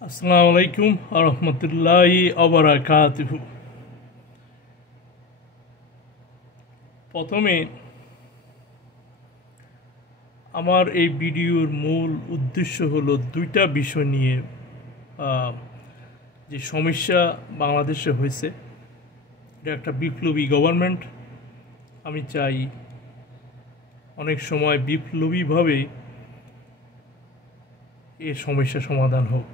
আসসালামু আলাইকুম রহমতুল্লাহি ওবারাকাতুহু। প্রথমে আমার এই ভিডিওর মূল উদ্দেশ্য হলো দুইটা বিষয় নিয়ে যে সমস্যা বাংলাদেশে হয়েছে। এটা একটা বিপ্লবী গভর্নমেন্ট। আমি চাই অনেক সময় বিপ্লবীভাবে এর সমস্যা সমাধান হোক।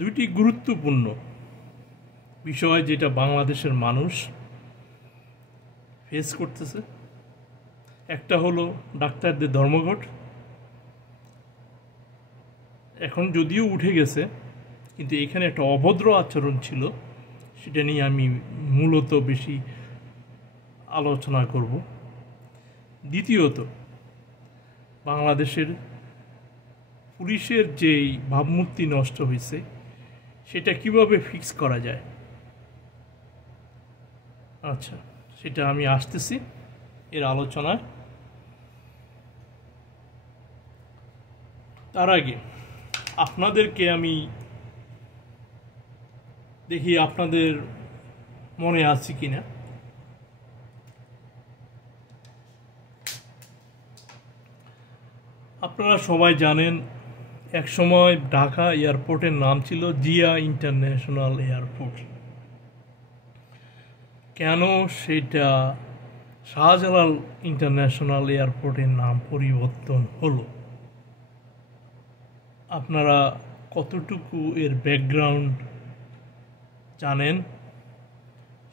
দুইটি গুরুত্বপূর্ণ বিষয় যেটা বাংলাদেশের মানুষ ফেস করতেছে। একটা হলো ডাক্তারদের ধর্মঘট, এখন যদিও উঠে গেছে, কিন্তু এখানে একটা অভদ্র আচরণ ছিল, সেটা নিয়ে আমি মূলত বেশি আলোচনা করব। দ্বিতীয়ত, বাংলাদেশের পুলিশের যেই ভাবমূর্তি নষ্ট হয়েছে সেটা কিভাবে ফিক্স করা যায়। আচ্ছা, সেটা আমি আসতেছি এর আলোচনায়। তার আগে আপনাদেরকে আমি দেখি আপনাদের মনে আছে কিনা। আপনারা সবাই জানেন একসময় ঢাকা এয়ারপোর্টের নাম ছিল জিয়া ইন্টারন্যাশনাল এয়ারপোর্ট। কেন সেটা শাহজালাল ইন্টারন্যাশনাল এয়ারপোর্টের নাম পরিবর্তন হলো, আপনারা কতটুকু এর ব্যাকগ্রাউন্ড জানেন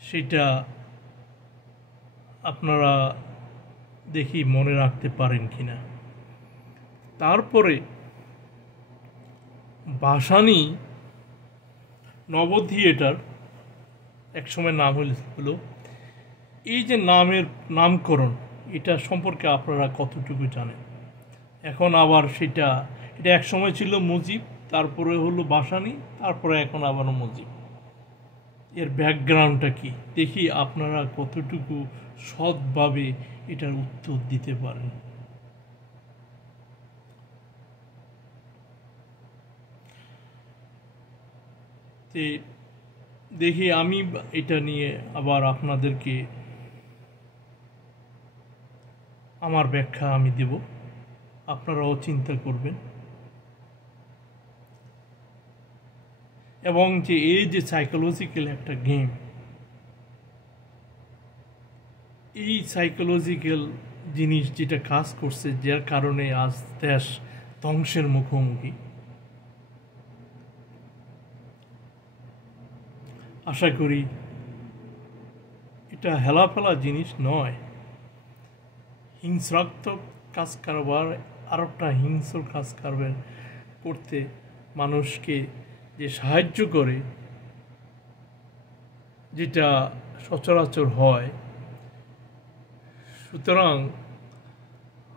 সেটা আপনারা দেখি মনে রাখতে পারেন কিনা। তারপরে ভাসানী নব থিয়েটার একসময় নাম হলো। এই যে নামকরণ, এটা সম্পর্কে আপনারা কতটুকু জানেন? এখন আবার এটা একসময় ছিল মুজিব, তারপরে হলো ভাসানী, তারপরে এখন আবার মুজিব। এর ব্যাকগ্রাউন্ডটা কি দেখি আপনারা কতটুকু সৎভাবে এটার উত্তর দিতে পারেন। দেখি আমি এটা নিয়ে আবার আপনাদেরকে আমার ব্যাখ্যা আমি দেব, আপনারাও চিন্তা করবেন। এবং যে এই যে সাইকোলজিক্যাল একটা গেম, এই সাইকোলজিক্যাল জিনিস যেটা কাজ করছে, যার কারণে আজ দেশ ধ্বংসের মুখোমুখি। আশা করি এটা হেলাফেলা জিনিস নয়। হিংস্রাত্মক কাজ কারবার আর একটা হিংস্র কাজ কারবার করতে মানুষকে যে সাহায্য করে, যেটা সচরাচর হয়। সুতরাং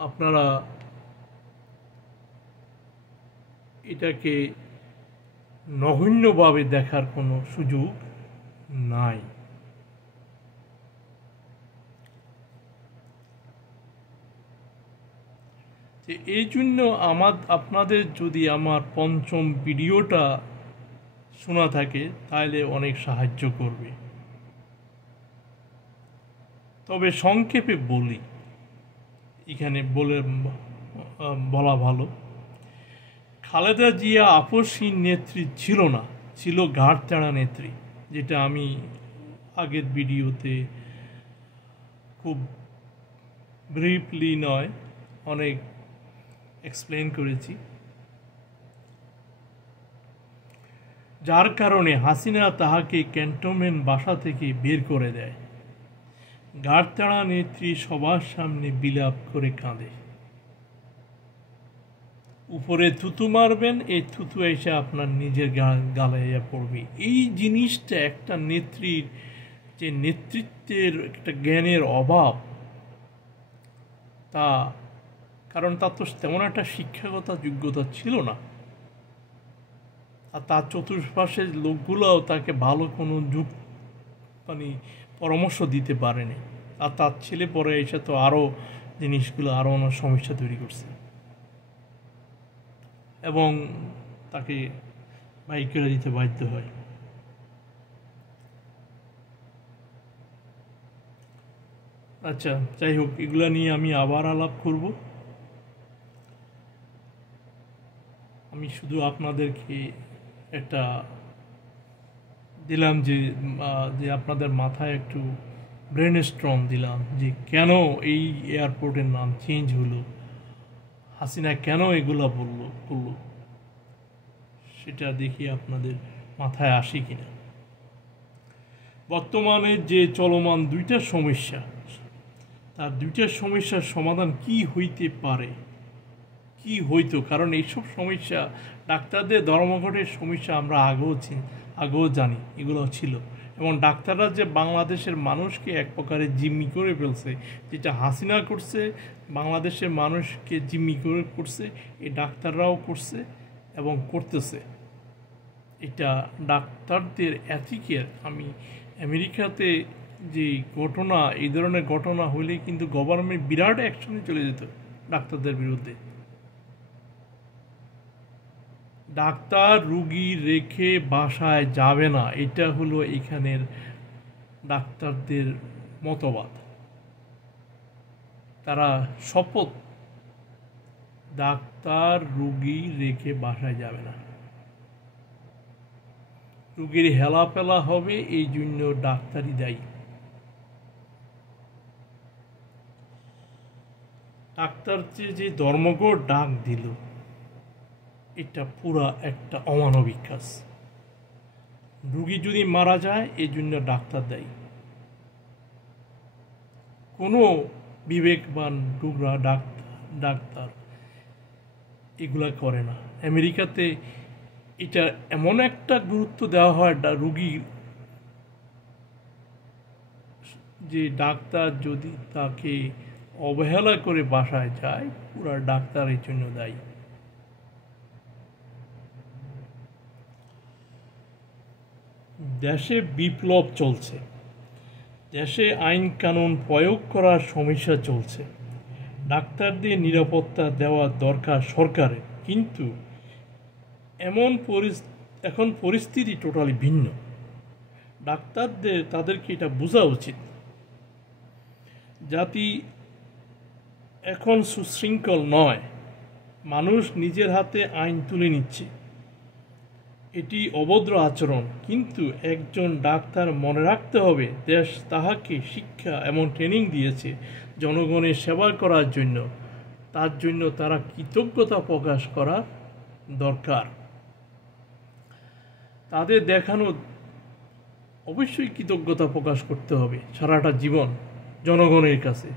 আপনারা এটাকে নগণ্যভাবে দেখার কোনো সুযোগ নাই। এই জন্য আপনাদের যদি আমার পঞ্চম ভিডিওটা শোনা থাকে তাহলে অনেক সাহায্য করবে। তবে সংক্ষেপে বলি, এখানে বলা ভালো। খালেদা জিয়া আপসহীন নেত্রী ছিল না, ছিল ঘাড়তেড়া নেত্রী, যেটা আমি আগের ভিডিওতে খুব ব্রিফলি নয় অনেক এক্সপ্লেন করেছি। যার কারণে হাসিনা তাহাকে ক্যান্টনমেন্ট বাসা থেকে বের করে দেয়। ঘাড়তেড়া নেত্রী সবার সামনে বিলাপ করে কাঁদে। উপরে থুতু মারবেন, এই থুতু এসে আপনার নিজের গালে পড়বে। এই জিনিসটা একটা নেত্রীর যে নেতৃত্বের একটা জ্ঞানের অভাব, তা কারণ তার তো তেমন একটা শিক্ষাগত যোগ্যতা ছিল না, আর তার চতুর্পাশের লোকগুলোও তাকে ভালো কোনো পরামর্শ দিতে পারেনি। আর তার ছেলে পরে এসে তো আরও জিনিসগুলো আরও অনেক সমস্যা তৈরি করছে। এবং তাকে বাইক করে দিতে বাধ্য হয়। আচ্ছা, যাই হোক, এগুলা নিয়ে আমি আবার আলাপ করব। আমি শুধু আপনাদেরকে একটা দিলাম যে আপনাদের মাথায় একটু ব্রেন স্ট্রম দিলাম যে কেন এই এয়ারপোর্টের নাম চেঞ্জ হলো, হাসিনা কেন এগুলা করলো, সেটা দেখি আপনাদের মাথায় আসে কিনা। বর্তমানে যে চলমান দুইটা সমস্যা, তার দুইটা সমস্যার সমাধান কি হইতে পারে, কি হইতো, কারণ এইসব সমস্যা ডাক্তারদের ধর্মঘটের সমস্যা আমরা আগেও জানি এগুলো ছিল, এবং ডাক্তাররা যে বাংলাদেশের মানুষকে এক প্রকারে জিম্মি করে ফেলছে, যেটা হাসিনা করছে বাংলাদেশের মানুষকে জিম্মি করে করছে, এই ডাক্তাররাও করছে এবং করতেছে। এটা ডাক্তারদের এথিকের, আমি আমেরিকাতে যে ঘটনা, এই ধরনের ঘটনা হলে কিন্তু গভর্নমেন্ট বিরাট অ্যাকশনে চলে যেত ডাক্তারদের বিরুদ্ধে। ডাক্তার রুগী রেখে বাসায় যাবে না, এটা হলো এখানের ডাক্তারদের মতবাদ। তারা শপথ, ডাক্তার রুগী রেখে বাসায় যাবে না। রুগীর হেলাফেলা হবে, এই জন্য ডাক্তারই দায়ী। ডাক্তার যে ধর্মঘট ডাক দিল, এটা পুরা একটা অমানবিক কাজ। রুগী যদি মারা যায়, এই জন্য ডাক্তার দায়ী। কোনো বিবেকবান ডাক্তার এগুলা করে না। আমেরিকাতে এটা এমন একটা গুরুত্ব দেওয়া হয় রুগী, যে ডাক্তার যদি তাকে অবহেলা করে বাসায় যায়, পুরা ডাক্তারের জন্য দায়ী। দেশে বিপ্লব চলছে, দেশে আইন কানুন প্রয়োগ করার সমস্যা চলছে, ডাক্তারদের নিরাপত্তা দেওয়া দরকার সরকারের, কিন্তু এখন পরিস্থিতি টোটালি ভিন্ন। তাদেরকে এটা বোঝা উচিত। জাতি এখন সুশৃঙ্খল নয়, মানুষ নিজের হাতে আইন তুলে নিচ্ছে, এটি অভদ্র আচরণ। কিন্তু একজন ডাক্তার মনে রাখতে হবে, দেশ তাহাকে শিক্ষা এবং ট্রেনিং দিয়েছে জনগণের সেবা করার জন্য, তার জন্য তারা কৃতজ্ঞতা প্রকাশ করা দরকার। তাদের দেখানো অবশ্যই কৃতজ্ঞতা প্রকাশ করতে হবে সারাটা জীবন জনগণের কাছে।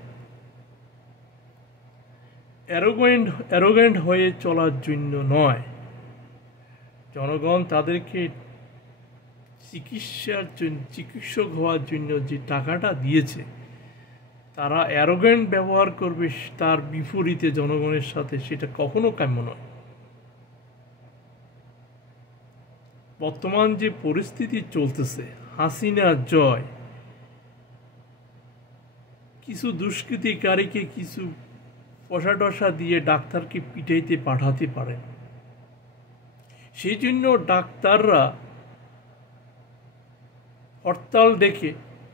অ্যারোগেন্ট হয়ে চলার জন্য নয়। জনগণ তাদেরকে চিকিৎসক হওয়ার জন্য যে টাকাটা দিয়েছে, তারা অ্যারোগেন্ট ব্যবহার করবে তার বিপরীতে জনগণের সাথে, সেটা কখনো কাম্য নয়। বর্তমান যে পরিস্থিতি চলতেছে, হাসিনা জয়, কিছু দুষ্কৃতিকারীকে কিছু পয়সা টসা দিয়ে ডাক্তারকে পিটাইতে পাঠাতে পারে, সেই জন্য ডাক্তাররা হরতাল ডেকে,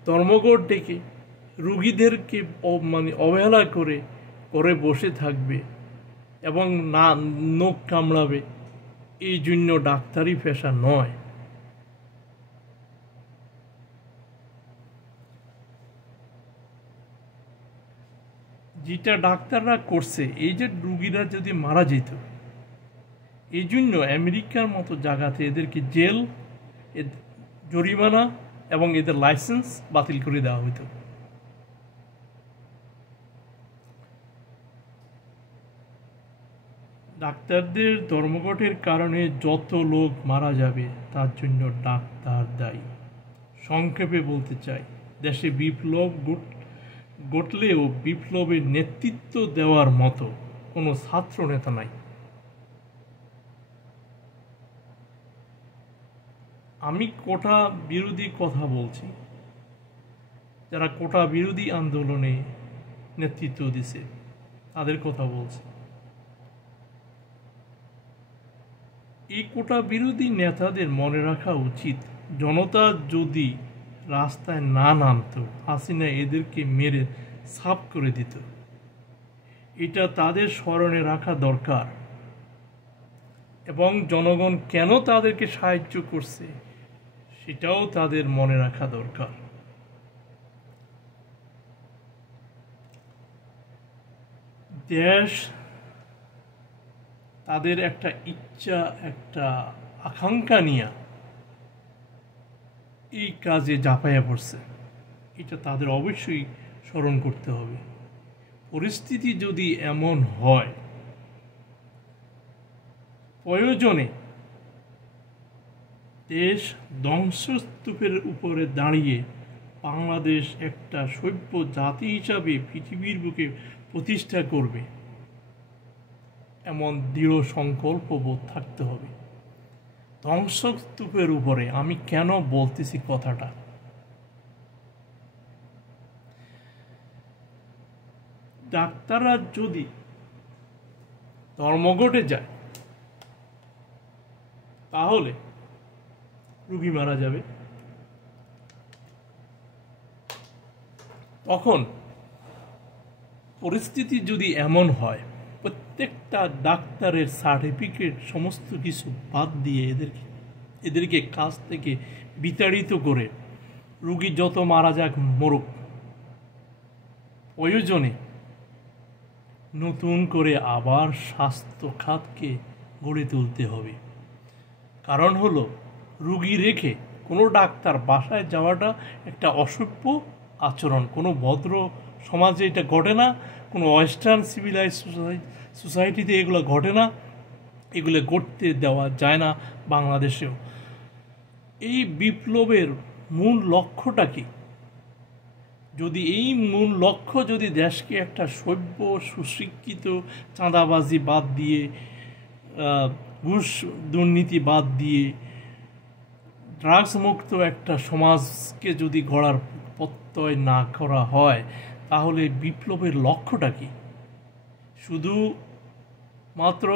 ধর্মঘট ডেকে রুগীদেরকে অবহেলা করে বসে থাকবে এবং নখ কামড়াবে, এই জন্য ডাক্তারি পেশা নয়। যেটা ডাক্তাররা করছে, এই যে রুগীরা যদি মারা যেত, এই জন্য আমেরিকার মতো জায়গাতে এদেরকে জেল, জরিমানা এবং এদের লাইসেন্স বাতিল করে দেওয়া হতো। ডাক্তারদের ধর্মঘটের কারণে যত লোক মারা যাবে, তার জন্য ডাক্তার দায়ী। সংক্ষেপে বলতে চাই, দেশে বিপ্লব ঘটলেও বিপ্লবের নেতৃত্ব দেওয়ার মতো কোনো ছাত্র নেতা নাই। আমি কোটা বিরোধী কথা বলছি, যারা কোটা বিরোধী আন্দোলনে নেতৃত্ব দিছে তাদের কথা বলছি। এই কোটা বিরোধী নেতাদের মনে রাখা উচিত, জনতা যদি রাস্তায় না নামতো, হাসিনা এদেরকে মেরে সাফ করে দিত। এটা তাদের স্মরণে রাখা দরকার, এবং জনগণ কেন তাদেরকে সাহায্য করছে সেটাও তাদের মনে রাখা দরকার। দেশ তাদের একটা ইচ্ছা, একটা আকাঙ্ক্ষা নিয়ে এই কাজে ঝাঁপাইয়া পড়ছে, এটা তাদের অবশ্যই স্মরণ করতে হবে। পরিস্থিতি যদি এমন হয়, প্রয়োজনে দেশ ধ্বংসস্তূপের উপরে দাঁড়িয়ে বাংলাদেশ একটা সভ্য জাতি হিসাবে পৃথিবীর বুকে প্রতিষ্ঠা করবে, এমন দৃঢ় সংকল্পবোধ থাকতে হবে। ধ্বংসস্তূপের উপরে আমি কেন বলতেছি কথাটা, ডাক্তাররা যদি ধর্মঘটে যায় তাহলে রোগী মারা যাবে। তখন পরিস্থিতি যদি এমন হয়, প্রত্যেকটা ডাক্তারের সার্টিফিকেট সমস্ত কিছু বাদ দিয়ে এদেরকে কাজ থেকে বিতাড়িত করে রোগী যত মারা যাক মরুক, প্রয়োজনে নতুন করে আবার স্বাস্থ্য খাতকে গড়ে তুলতে হবে। কারণ হলো, রুগী রেখে কোনো ডাক্তার বাসায় যাওয়াটা একটা অসভ্য আচরণ। কোনো ভদ্র সমাজে এটা ঘটে না, কোনো ওয়েস্টার্ন সিভিলাইজ সোসাইটিতে এগুলো ঘটে না, এগুলো ঘটতে দেওয়া যায় না বাংলাদেশেও। এই বিপ্লবের মূল লক্ষ্যটা কি? যদি এই মূল লক্ষ্য যদি দেশকে একটা সভ্য সুশিক্ষিত, চাঁদাবাজি বাদ দিয়ে, ঘুষ দুর্নীতি বাদ দিয়ে ড্রাগস মুক্ত একটা সমাজকে যদি গড়ার প্রত্যয় না করা হয়, তাহলে বিপ্লবের লক্ষ্যটা কি? শুধু মাত্র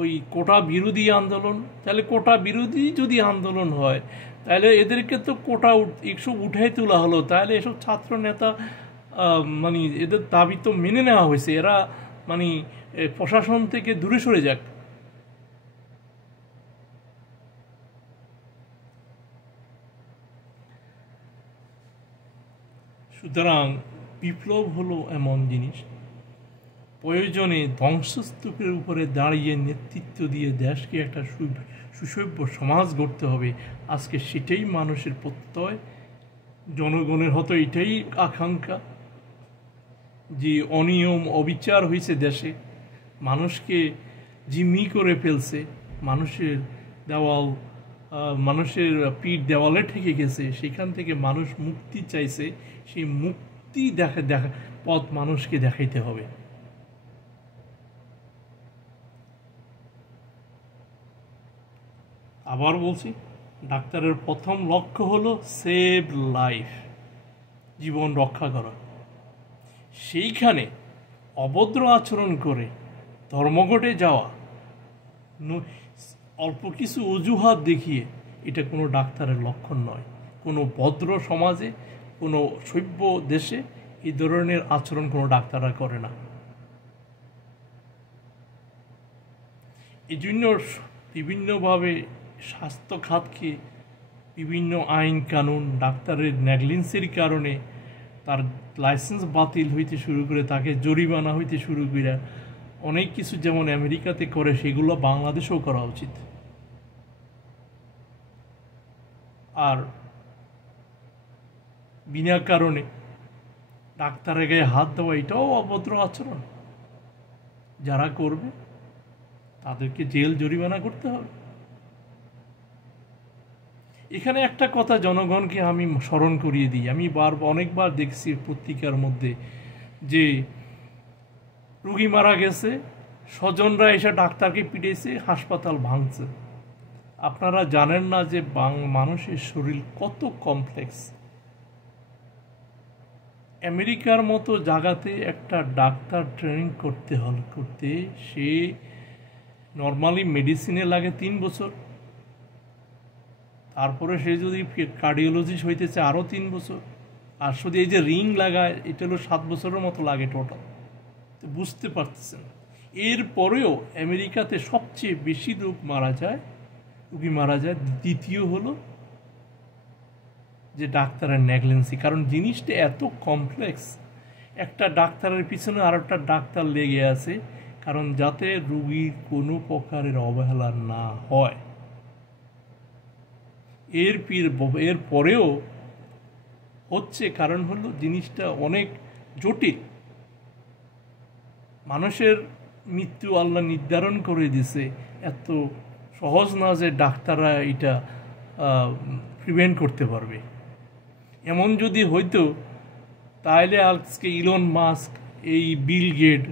ওই কোটা বিরোধী আন্দোলন? তাহলে কোটা বিরোধী যদি আন্দোলন হয়, তাহলে এদেরকে তো কোটা এসব উঠাই তোলা হলো, তাহলে এসব ছাত্র নেতা মানে এদের দাবি তো মেনে নেওয়া হয়েছে, এরা মানে প্রশাসন থেকে দূরে সরে যাক। সুতরাং বিপ্লব হলো এমন জিনিস, প্রয়োজনে ধ্বংসস্তূপের উপরে দাঁড়িয়ে নেতৃত্ব দিয়ে দেশকে একটা সুসভ্য সমাজ গড়তে হবে। আজকে সেটাই মানুষের প্রত্যয়, জনগণের হয়তো এটাই আকাঙ্ক্ষা। যে অনিয়ম অবিচার হয়েছে দেশে, মানুষকে জিম্মি করে ফেলছে, মানুষের দেওয়াল, মানুষের পিঠ দেওয়ালে ঠেকে গেছে, সেখান থেকে মানুষ মুক্তি চাইছে। সেই মুক্তি দেখা পথ মানুষকে দেখাইতে হবে। আবার বলছি, ডাক্তারের প্রথম লক্ষ্য হলো সেভ লাইফ, জীবন রক্ষা করা। সেইখানে অভদ্র আচরণ করে ধর্মঘটে যাওয়া, অল্প কিছু অজুহাত দেখিয়ে, এটা কোনো ডাক্তারের লক্ষণ নয়। কোনো ভদ্র সমাজে, কোনো সভ্য দেশে এই ধরনের আচরণ কোনো ডাক্তাররা করে না। এই জন্য বিভিন্নভাবে স্বাস্থ্য খাতকে বিভিন্ন আইন কানুন, ডাক্তারের নেগলিজেন্সের কারণে তার লাইসেন্স বাতিল হইতে শুরু করে, তাকে জরিমানা হইতে শুরু করে অনেক কিছু যেমন আমেরিকাতে করে, সেগুলো বাংলাদেশেও করা উচিত। আর বিনা কারণে ডাক্তারের গায়ে হাত দেওয়া, এটাও অভদ্র আচরণ। যারা করবে তাদেরকে জেল জরিমানা করতে হবে। এখানে একটা কথা জনগণকে আমি স্মরণ করিয়ে দিই, আমি অনেকবার দেখছি পত্রিকার মধ্যে যে রুগী মারা গেছে, স্বজনরা এসে ডাক্তারকে পিটিয়েছে, হাসপাতাল ভাঙছে। আপনারা জানেন না যে মানুষের শরীর কত কমপ্লেক্স। আমেরিকার মতো জায়গাতে একটা ডাক্তার ট্রেনিং করতে সে নর্মালি মেডিসিনে লাগে 3 বছর, তারপরে সে যদি কার্ডিওলজিস্ট হইতেছে আরও 3 বছর, আর শুধু এই যে রিং লাগায় এটা হলো 7 বছরের মতো লাগে টোটাল। তো বুঝতে পারতেছেন, এরপরেও আমেরিকাতে সবচেয়ে বেশি রোগী মারা যায়। দ্বিতীয় হলো যে ডাক্তারের নেগলেন্সি, কারণ জিনিসটা এত কমপ্লেক্স, একটা ডাক্তারের পিছনে আর একটা ডাক্তার লেগে আছে, কারণ যাতে রুগীর কোনো প্রকারের অবহেলা না হয়। এর পরেও হচ্ছে, কারণ হলো জিনিসটা অনেক জটিল। মানুষের মৃত্যু আল্লাহ নির্ধারণ করে দিছে, এত সহজ না যে ডাক্তাররা এটা প্রিভেন্ট করতে পারবে। এমন যদি হইতো তাহলে আজকে ইলন মাস্ক, এই বিল গেট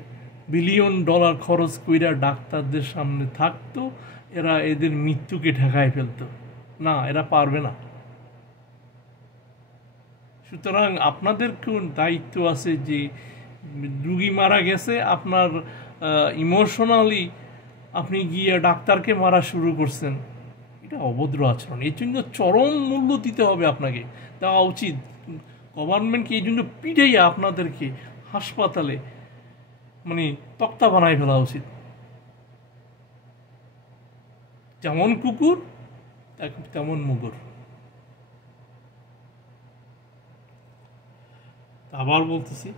$বিলিয়ন খরচ কইরা ডাক্তারদের সামনে থাকতো, এরা এদের মৃত্যুকে ঠেকায় ফেলতো। না, এরা পারবে না। সুতরাং আপনাদেরকেও দায়িত্ব আছে যে রুগী মারা গেছে, আপনার ইমোশনালি আপনি গিয়ে ডাক্তারকে মারা শুরু করছেন, এটা অভদ্র আচরণ। এই জন্য চরম মূল্য দিতে হবে, আপনাকে দেওয়া উচিত। গভর্নমেন্টকে এই জন্য পিটাইয়া আপনাদেরকে হাসপাতালে তক্তা বানায় ফেলা উচিত। যেমন কুকুর তেমন মুগুর। আবার বলতেছি,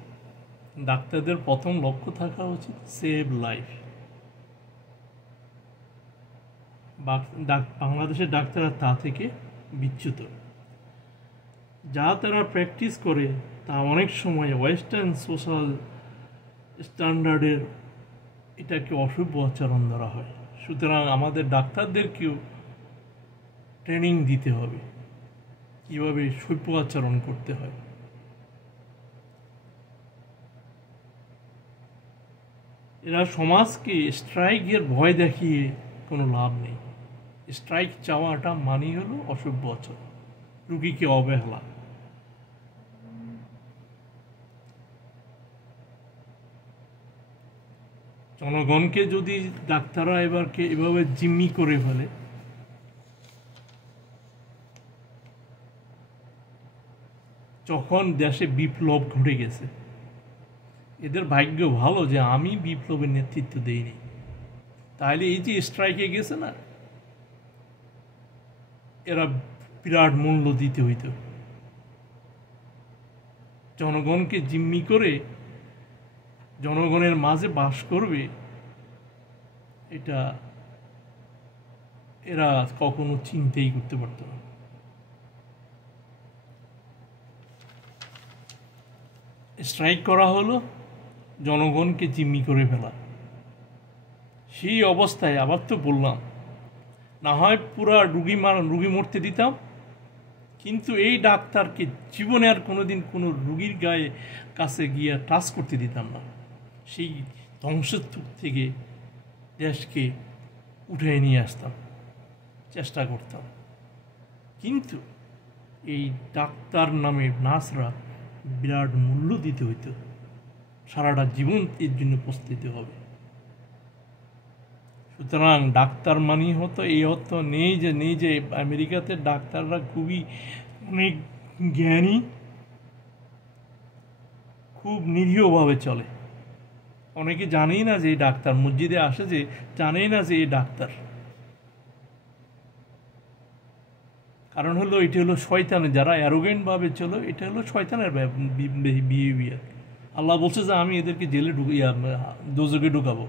ডাক্তারদের প্রথম লক্ষ্য থাকা উচিত সেভ লাইফ। বাংলাদেশের ডাক্তাররা তা থেকে বিচ্যুত। যা তারা প্র্যাকটিস করে তা অনেক সময় ওয়েস্টার্ন সোশ্যাল স্ট্যান্ডার্ডের এটাকে অসভ্য আচরণ ধরা হয়। সুতরাং আমাদের ডাক্তারদেরকেও ট্রেনিং দিতে হবে কীভাবে সভ্য আচরণ করতে হয়। এরা সমাজকে স্ট্রাইকের ভয় দেখিয়ে কোনো লাভ নেই। স্ট্রাইক চাওয়াটা মানেই হলো অসভ্য আচরণ, রুগীকে অবহেলা। জনগণকে যদি ডাক্তাররা এভাবে জিম্মি করে ফেলে, যখন দেশে বিপ্লব ঘটে গেছে, এদের ভাগ্য ভালো যে আমি বিপ্লবের নেতৃত্ব দেইনি, তাহলে এই যে স্ট্রাইকে গেছে না, এরা বিরাট মূল্য দিতে হইত। জনগণকে জিম্মি করে জনগণের মাঝে বাস করবে, এটা এরা কখনো চিন্তাই করতে পারত না। স্ট্রাইক করা হলো জনগণকে জিম্মি করে ফেলা। সেই অবস্থায় আবার তো বললাম, না হয় পুরা রুগী মরতে দিতাম, কিন্তু এই ডাক্তারকে জীবনে আর কোনোদিন কোনো রুগীর গায়ে কাছে গিয়ে টাচ করতে দিতাম না। সেই ধ্বংসস্তূপ থেকে দেশকে উঠে নিয়ে আসতাম, চেষ্টা করতাম। কিন্তু এই ডাক্তার নামে নার্সরা বিরাট মূল্য দিতে হইতো, সারাটা জীবন এর জন্য প্রস্তুতি হবে। সুতরাং ডাক্তার মানেই হতো এই অর্থ নেই যে আমেরিকাতে ডাক্তাররা খুবই অনেক জ্ঞানী, খুব নিরীহভাবে চলে। অনেকে জানেই না যে এই ডাক্তার, মসজিদে আসে যে জানেই না যে এই ডাক্তার। কারণ হলো এটা হলো শয়তানের, যারা অ্যারোগেন্টভাবে চলো, এটা হলো শয়তানের বিহেভিয়ার। আল্লাহ বলছে যে আমি এদেরকে জেলে দোজকে ঢুকাবো।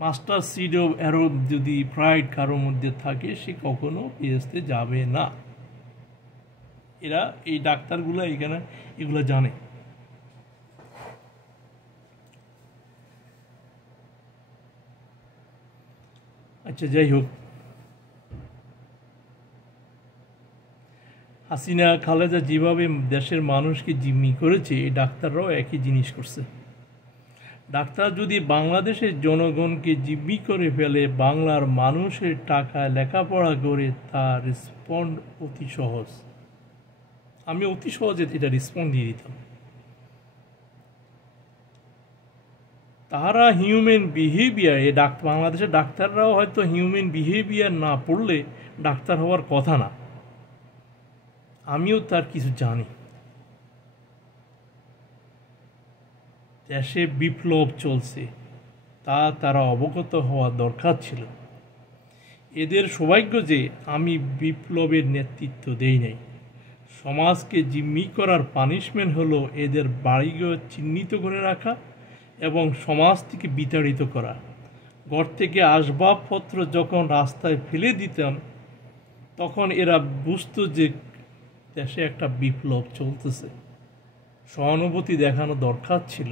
মাস্টার সিড অফ অ্যারো যদি প্রাইড কারোর মধ্যে থাকে, সে কখনো বেহেশতে যাবে না। এরা এই ডাক্তারগুলো এগুলো জানে। আচ্ছা, যাই হোক, হাসিনা খালেদা যেভাবে দেশের মানুষকে জিম্মি করেছে, এই ডাক্তাররাও একই জিনিস করছে। ডাক্তার যদি বাংলাদেশের জনগণকে জিম্মি করে ফেলে, বাংলার মানুষের টাকায় লেখাপড়া করে, তার রেসপন্ড অতি সহজ। আমি অতি সহজে এটা রেসপন্ড দিয়ে দিতাম। তারা হিউম্যান বিহেভিয়ার, বাংলাদেশের ডাক্তাররাও হয়তো হিউম্যান বিহেভিয়ার না পড়লে ডাক্তার হওয়ার কথা না। আমিও তার কিছু জানি। দেশে বিপ্লব চলছে, তারা অবগত হওয়া দরকার ছিল। এদের সৌভাগ্য যে আমি বিপ্লবের নেতৃত্ব দেই নাই। সমাজকে জিম্মি করার পানিশমেন্ট হলো এদের বাড়িঘর চিহ্নিত করে রাখা এবং সমাজ থেকে বিতাড়িত করা। ঘর থেকে আসবাবপত্র যখন রাস্তায় ফেলে দিতাম তখন এরা বুঝতো যে দেশে একটা বিপ্লব চলতেছে। সহানুভূতি দেখানো দরকার ছিল।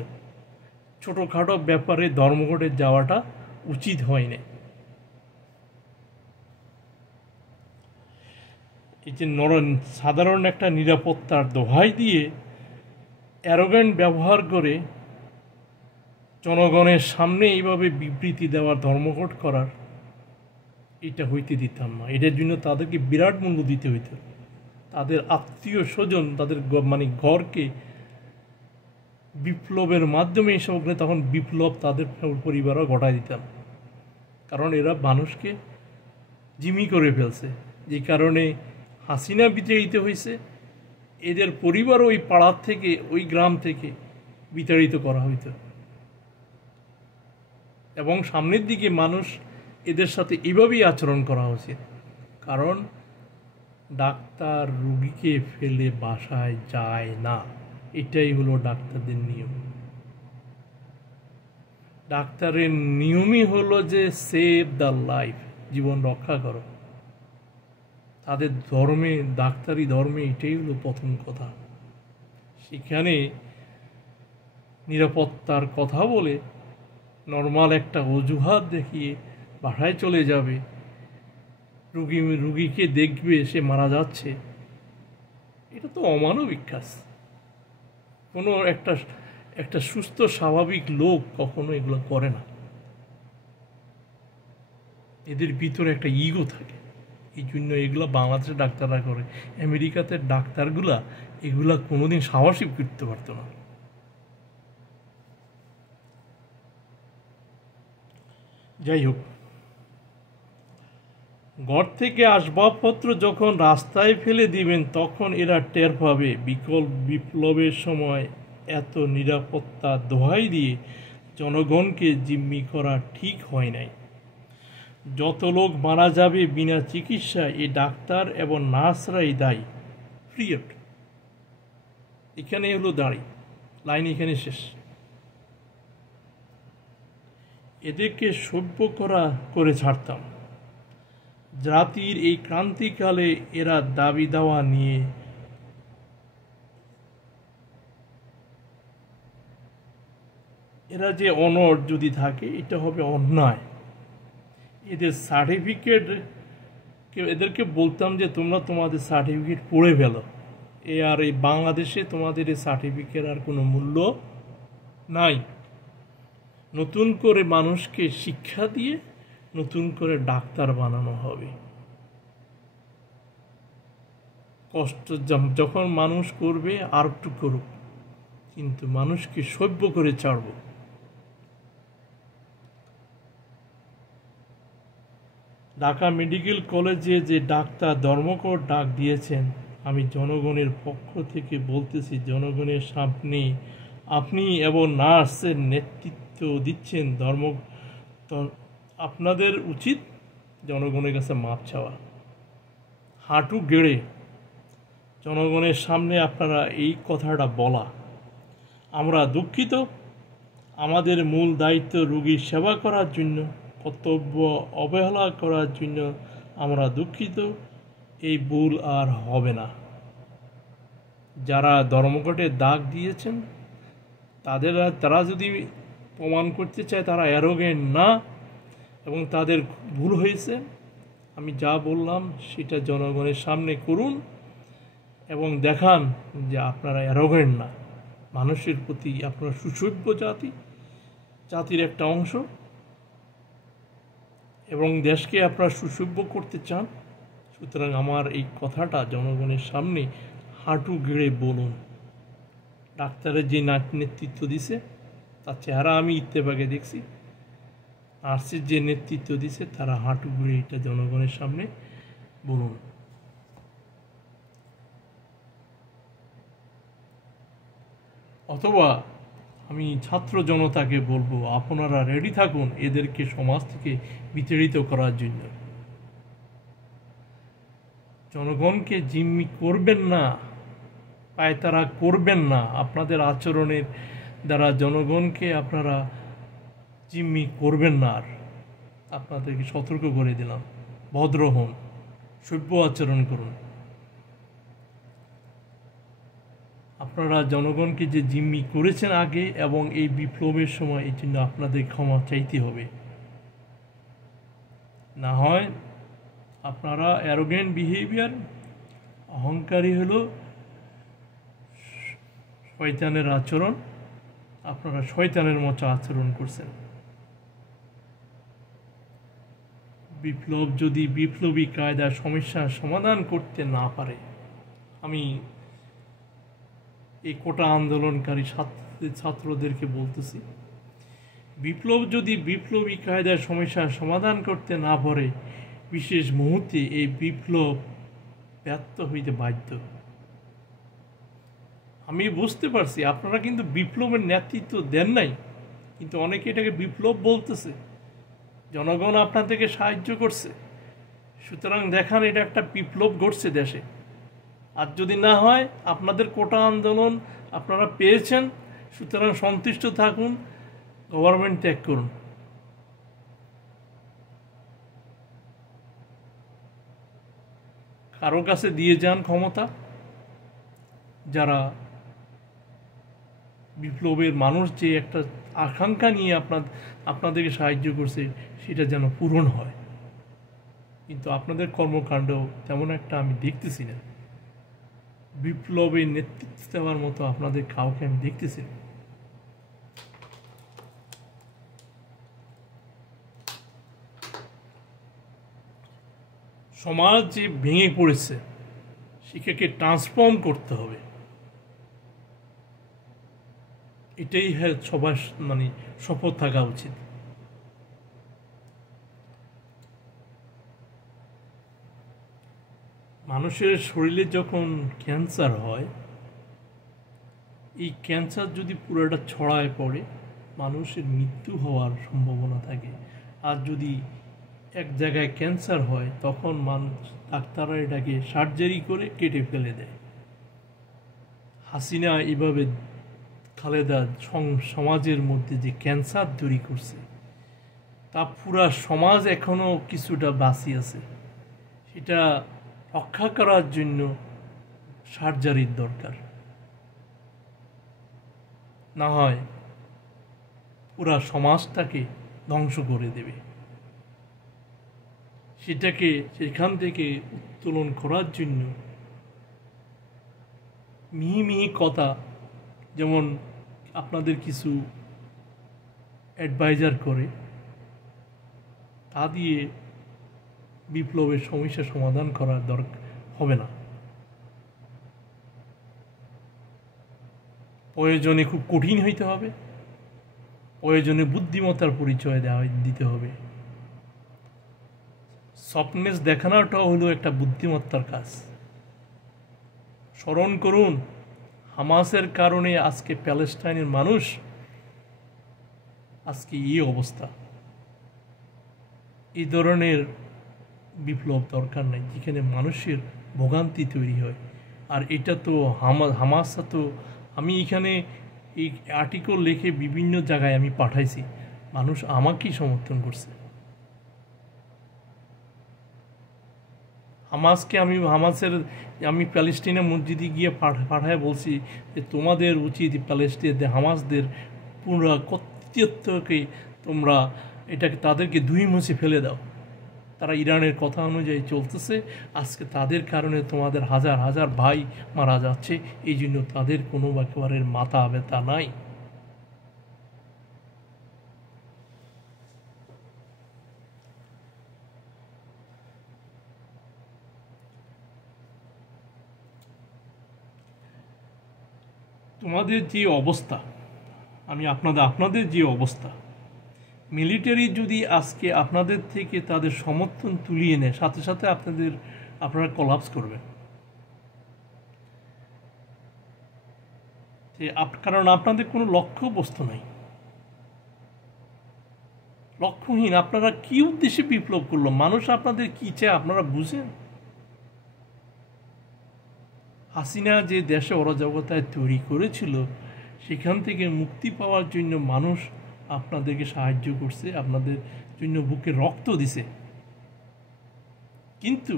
ছোটোখাটো ব্যাপারে ধর্মঘটে যাওয়াটা উচিত হয় না। এই যে সাধারণ একটা নিরাপত্তার দোহাই দিয়ে অ্যারোগ্যান্ট ব্যবহার করে জনগণের সামনে এইভাবে বিবৃতি দেওয়ার, ধর্মঘট করার, এটা হইতে দিতাম না। এটার জন্য তাদেরকে বিরাট মূল্য দিতে হইত। তাদের আত্মীয় স্বজন, তাদের ঘরকে বিপ্লবের মাধ্যমে এসব তখন বিপ্লব তাদের পরিবারও ঘটায় দিতাম। কারণ এরা মানুষকে জিম্মি করে ফেলছে, যে কারণে হাসিনা বিতাড়িত হয়েছে। এদের পরিবারও ওই পাড়ার থেকে, ওই গ্রাম থেকে বিতাড়িত করা হইত। এবং সামনের দিকে মানুষ এদের সাথে এভাবেই আচরণ করা উচিত। কারণ ডাক্তার রুগীকে ফেলে বাসায় যায় না, এটাই হলো ডাক্তারদের নিয়ম। ডাক্তারের নিয়মই হলো যে সেভ দ্য লাইফ, জীবন রক্ষা করো। তাদের ধর্মে, ডাক্তারি ধর্মে এটাই হলো প্রথম কথা। সেখানে নিরাপত্তার কথা বলে নর্মাল একটা অজুহাত দেখিয়ে বাসায় চলে যাবে, রুগীকে দেখবে সে মারা যাচ্ছে, এটা তো অমানবিক কাজ। কোনো একটা সুস্থ স্বাভাবিক লোক কখনো এগুলো করে না। এদের ভিতরে একটা ইগো থাকে, এই জন্য এগুলো বাংলাদেশের ডাক্তাররা করে। আমেরিকাতে ডাক্তারগুলা এগুলা কোনোদিন সাহসী করতে পারতো না। যাই হোক, ঘর থেকে আসবাবপত্র যখন রাস্তায় ফেলে দিবেন তখন এরা টের পাবে বিপ্লবের সময় এত নিরাপত্তা দোহাই দিয়ে জনগণকে জিম্মি করা ঠিক হয় নাই। যত লোক মারা যাবে বিনা চিকিৎসায় এই ডাক্তার এবং নার্সরাই দায়ী। পিরিয়ড। এখানে হলো দাঁড়ি, লাইন এখানে শেষ। এদেরকে সভ্য করে ছাড়তাম। জাতির এই ক্রান্তিকালে এরা দাবি দাওয়া নিয়ে এরা যে অনড় যদি থাকে, এটা হবে অন্যায়। এদের সার্টিফিকেট, এদেরকে বলতাম যে তোমরা তোমাদের সার্টিফিকেট পড়ে ফেলো। আর এই বাংলাদেশে তোমাদের এই সার্টিফিকেট আর কোনো মূল্য নাই। নতুন করে মানুষকে শিক্ষা দিয়ে নতুন করে ডাক্তার বানানো হবে। কষ্ট যখন মানুষ করবে আর একটু করুক, কিন্তু মানুষকে সভ্য করে ছাড়ব। ঢাকা মেডিকেল কলেজে যে ডাক্তার ধর্মঘট ডাক দিয়েছেন, আমি জনগণের পক্ষ থেকে বলতেছি, জনগণের সামনে আপনি এবং নার্সের নেতৃত্ব দিচ্ছেন, আপনাদের উচিত জনগণের কাছে মাপ চাওয়া, হাঁটু গেড়ে জনগণের সামনে আপনারা এই কথাটা বলা। আমরা দুঃখিত, আমাদের মূল দায়িত্ব রোগীর সেবা করার জন্য, কর্তব্য অবহেলা করার জন্য আমরা দুঃখিত। এই ভুল আর হবে না। যারা ধর্মঘটের ডাক দিয়েছেন তারা যদি প্রমাণ করতে চায় তারা অ্যারোগেন্ট না এবং তাদের ভুল হয়েছে, আমি যা বললাম সেটা জনগণের সামনে করুন এবং দেখান যে আপনারা অ্যারোগেন্ট না। মানুষের প্রতি আপনারা সুসভ্য জাতির একটা অংশ এবং দেশকে আপনারা সুসভ্য করতে চান। সুতরাং আমার এই কথাটা জনগণের সামনে হাঁটু গেড়ে বলুন। ডাক্তারের যে নেতৃত্ব দিছে তার চেহারা আমি ইত্তেফাকে দেখছি। আরসির যে নেতৃত্ব দিছে তারা হাঁটু ঘুরে এটা জনগণের সামনে বলুন। অথবা আমি ছাত্র জনতাকে বলবো, আপনারা রেডি থাকুন এদেরকে সমাজ থেকে বিতাড়িত করার জন্য। জনগণকে জিম্মি করবেন না, পায়তারা করবেন না। আপনাদের আচরণের দ্বারা জনগণকে আপনারা জিম্মি করবেন না। আর আপনাদেরকে সতর্ক করে দিলাম, ভদ্র হন, সভ্য আচরণ করুন। আপনারা জনগণকে যে জিম্মি করেছেন আগে এবং এই বিপ্লবের সময়, এই জন্য আপনাদের ক্ষমা চাইতে হবে। না হয় আপনারা অ্যারোগেন্ট বিহেভিয়ার, অহংকারী হলো শয়তানের আচরণ, আপনারা শয়তানের মতো আচরণ করছেন। বিপ্লব যদি বিপ্লবী কায়দার সমস্যার সমাধান করতে না পারে, আমি এই কোটা আন্দোলনকারী ছাত্রদেরকে বলতেছি, বিপ্লব যদি বিপ্লবী কায়দার সমস্যার সমাধান করতে না পারে, বিশেষ মুহূর্তে এই বিপ্লব ব্যর্থ হইতে বাধ্য। আমি বুঝতে পারছি আপনারা কিন্তু বিপ্লবের নেতৃত্ব দেন নাই, কিন্তু অনেকে এটাকে বিপ্লব বলতেছে। জনগণ আপনাদেরকে সাহায্য করছে, সুতরাং দেখান এটা একটা বিপ্লব ঘটছে দেশে। আর যদি না হয়, আপনাদের কোটা আন্দোলন আপনারা পেয়েছেন, সুতরাং সন্তুষ্ট থাকুন, গভর্নমেন্ট ত্যাগ করুন। কারো কাছে দিয়ে যান ক্ষমতা, যারা বিপ্লবের মানুষ যে একটা আকাঙ্ক্ষা নিয়ে আপনাদেরকে সাহায্য করছে সেটা যেন পূরণ হয়। কিন্তু আপনাদের কর্মকাণ্ড তেমন একটা আমি দেখতেছি না। বিপ্লবের নেতৃত্ব দেওয়ার মতো আপনাদের কাউকে আমি দেখতেছি না। সমাজ যে ভেঙে পড়েছে সেটাকে ট্রান্সফর্ম করতে হবে, এটাই সবার শপথ থাকা উচিত। মানুষের শরীরে যখন ক্যান্সার হয়, এই ক্যান্সার যদি পুরোটা ছড়ায় পড়ে, মানুষের মৃত্যু হওয়ার সম্ভাবনা থাকে। আর যদি এক জায়গায় ক্যান্সার হয়, তখন ডাক্তাররা এটাকে সার্জারি করে কেটে ফেলে দেয়। হাসিনা এভাবে খালেদা সমাজের মধ্যে যে ক্যান্সার তৈরি করছে, তা পুরা সমাজ এখনো কিছুটা বাঁচি আছে। সেটা রক্ষা করার জন্য সার্জারির দরকার, না হয় পুরা সমাজটাকে ধ্বংস করে দেবে। সেটাকে সেখান থেকে উত্তোলন করার জন্য মিহি মিহি কথা, যেমন আপনাদের কিছু অ্যাডভাইজার করে, তা দিয়ে বিপ্লবের সমস্যা সমাধান করার দরকার হবে না। প্রয়োজনে খুব কঠিন হইতে হবে, প্রয়োজনে বুদ্ধিমত্তার পরিচয় দিতে হবে। সফটনেস দেখানোটাও হলো একটা বুদ্ধিমত্তার কাজ। স্মরণ করুন, হামাসের কারণে আজকে প্যালেস্টাইনের মানুষ আজকে এই অবস্থা। এই ধরনের বিপ্লব দরকার নাই যেখানে মানুষের ভোগান্তি তৈরি হয়। আর এটা তো হামাসটা তো, আমি এখানে এই আর্টিকেল লিখে বিভিন্ন জায়গায় আমি পাঠাইছি, মানুষ আমাকেই সমর্থন করছে। আমি প্যালেস্টাইনের মসজিদে গিয়ে পাঠায় বলছি যে তোমাদের উচিত প্যালেস্টাইনদের হামাসদের পুরো কর্তৃত্বকে তোমরা এটাকে তাদেরকে দুই মুছে ফেলে দাও। তারা ইরানের কথা অনুযায়ী চলতেছে, আজকে তাদের কারণে তোমাদের হাজার হাজার ভাই মারা যাচ্ছে, এই জন্য তাদের কোনো একেবারের মাথা ব্যথা নাই। তোমাদের যে অবস্থা, আমি আপনাদের যে অবস্থা, মিলিটারি যদি আজকে আপনাদের থেকে তাদের সমর্থন তুলিয়ে নেয়, সাথে সাথে আপনারা কোলাপস করবেন। কারণ আপনাদের কোনো লক্ষ্যবস্তু নাই, লক্ষ্যহীন। আপনারা কি উদ্দেশ্যে বিপ্লব করলো? মানুষ আপনাদের কি চায় আপনারা বুঝেন? হাসিনা যে দেশে অরাজকতায় তৈরি করেছিল, সেখান থেকে মুক্তি পাওয়ার জন্য মানুষ আপনাদেরকে সাহায্য করছে, আপনাদের জন্য বুকে রক্ত দিছে। কিন্তু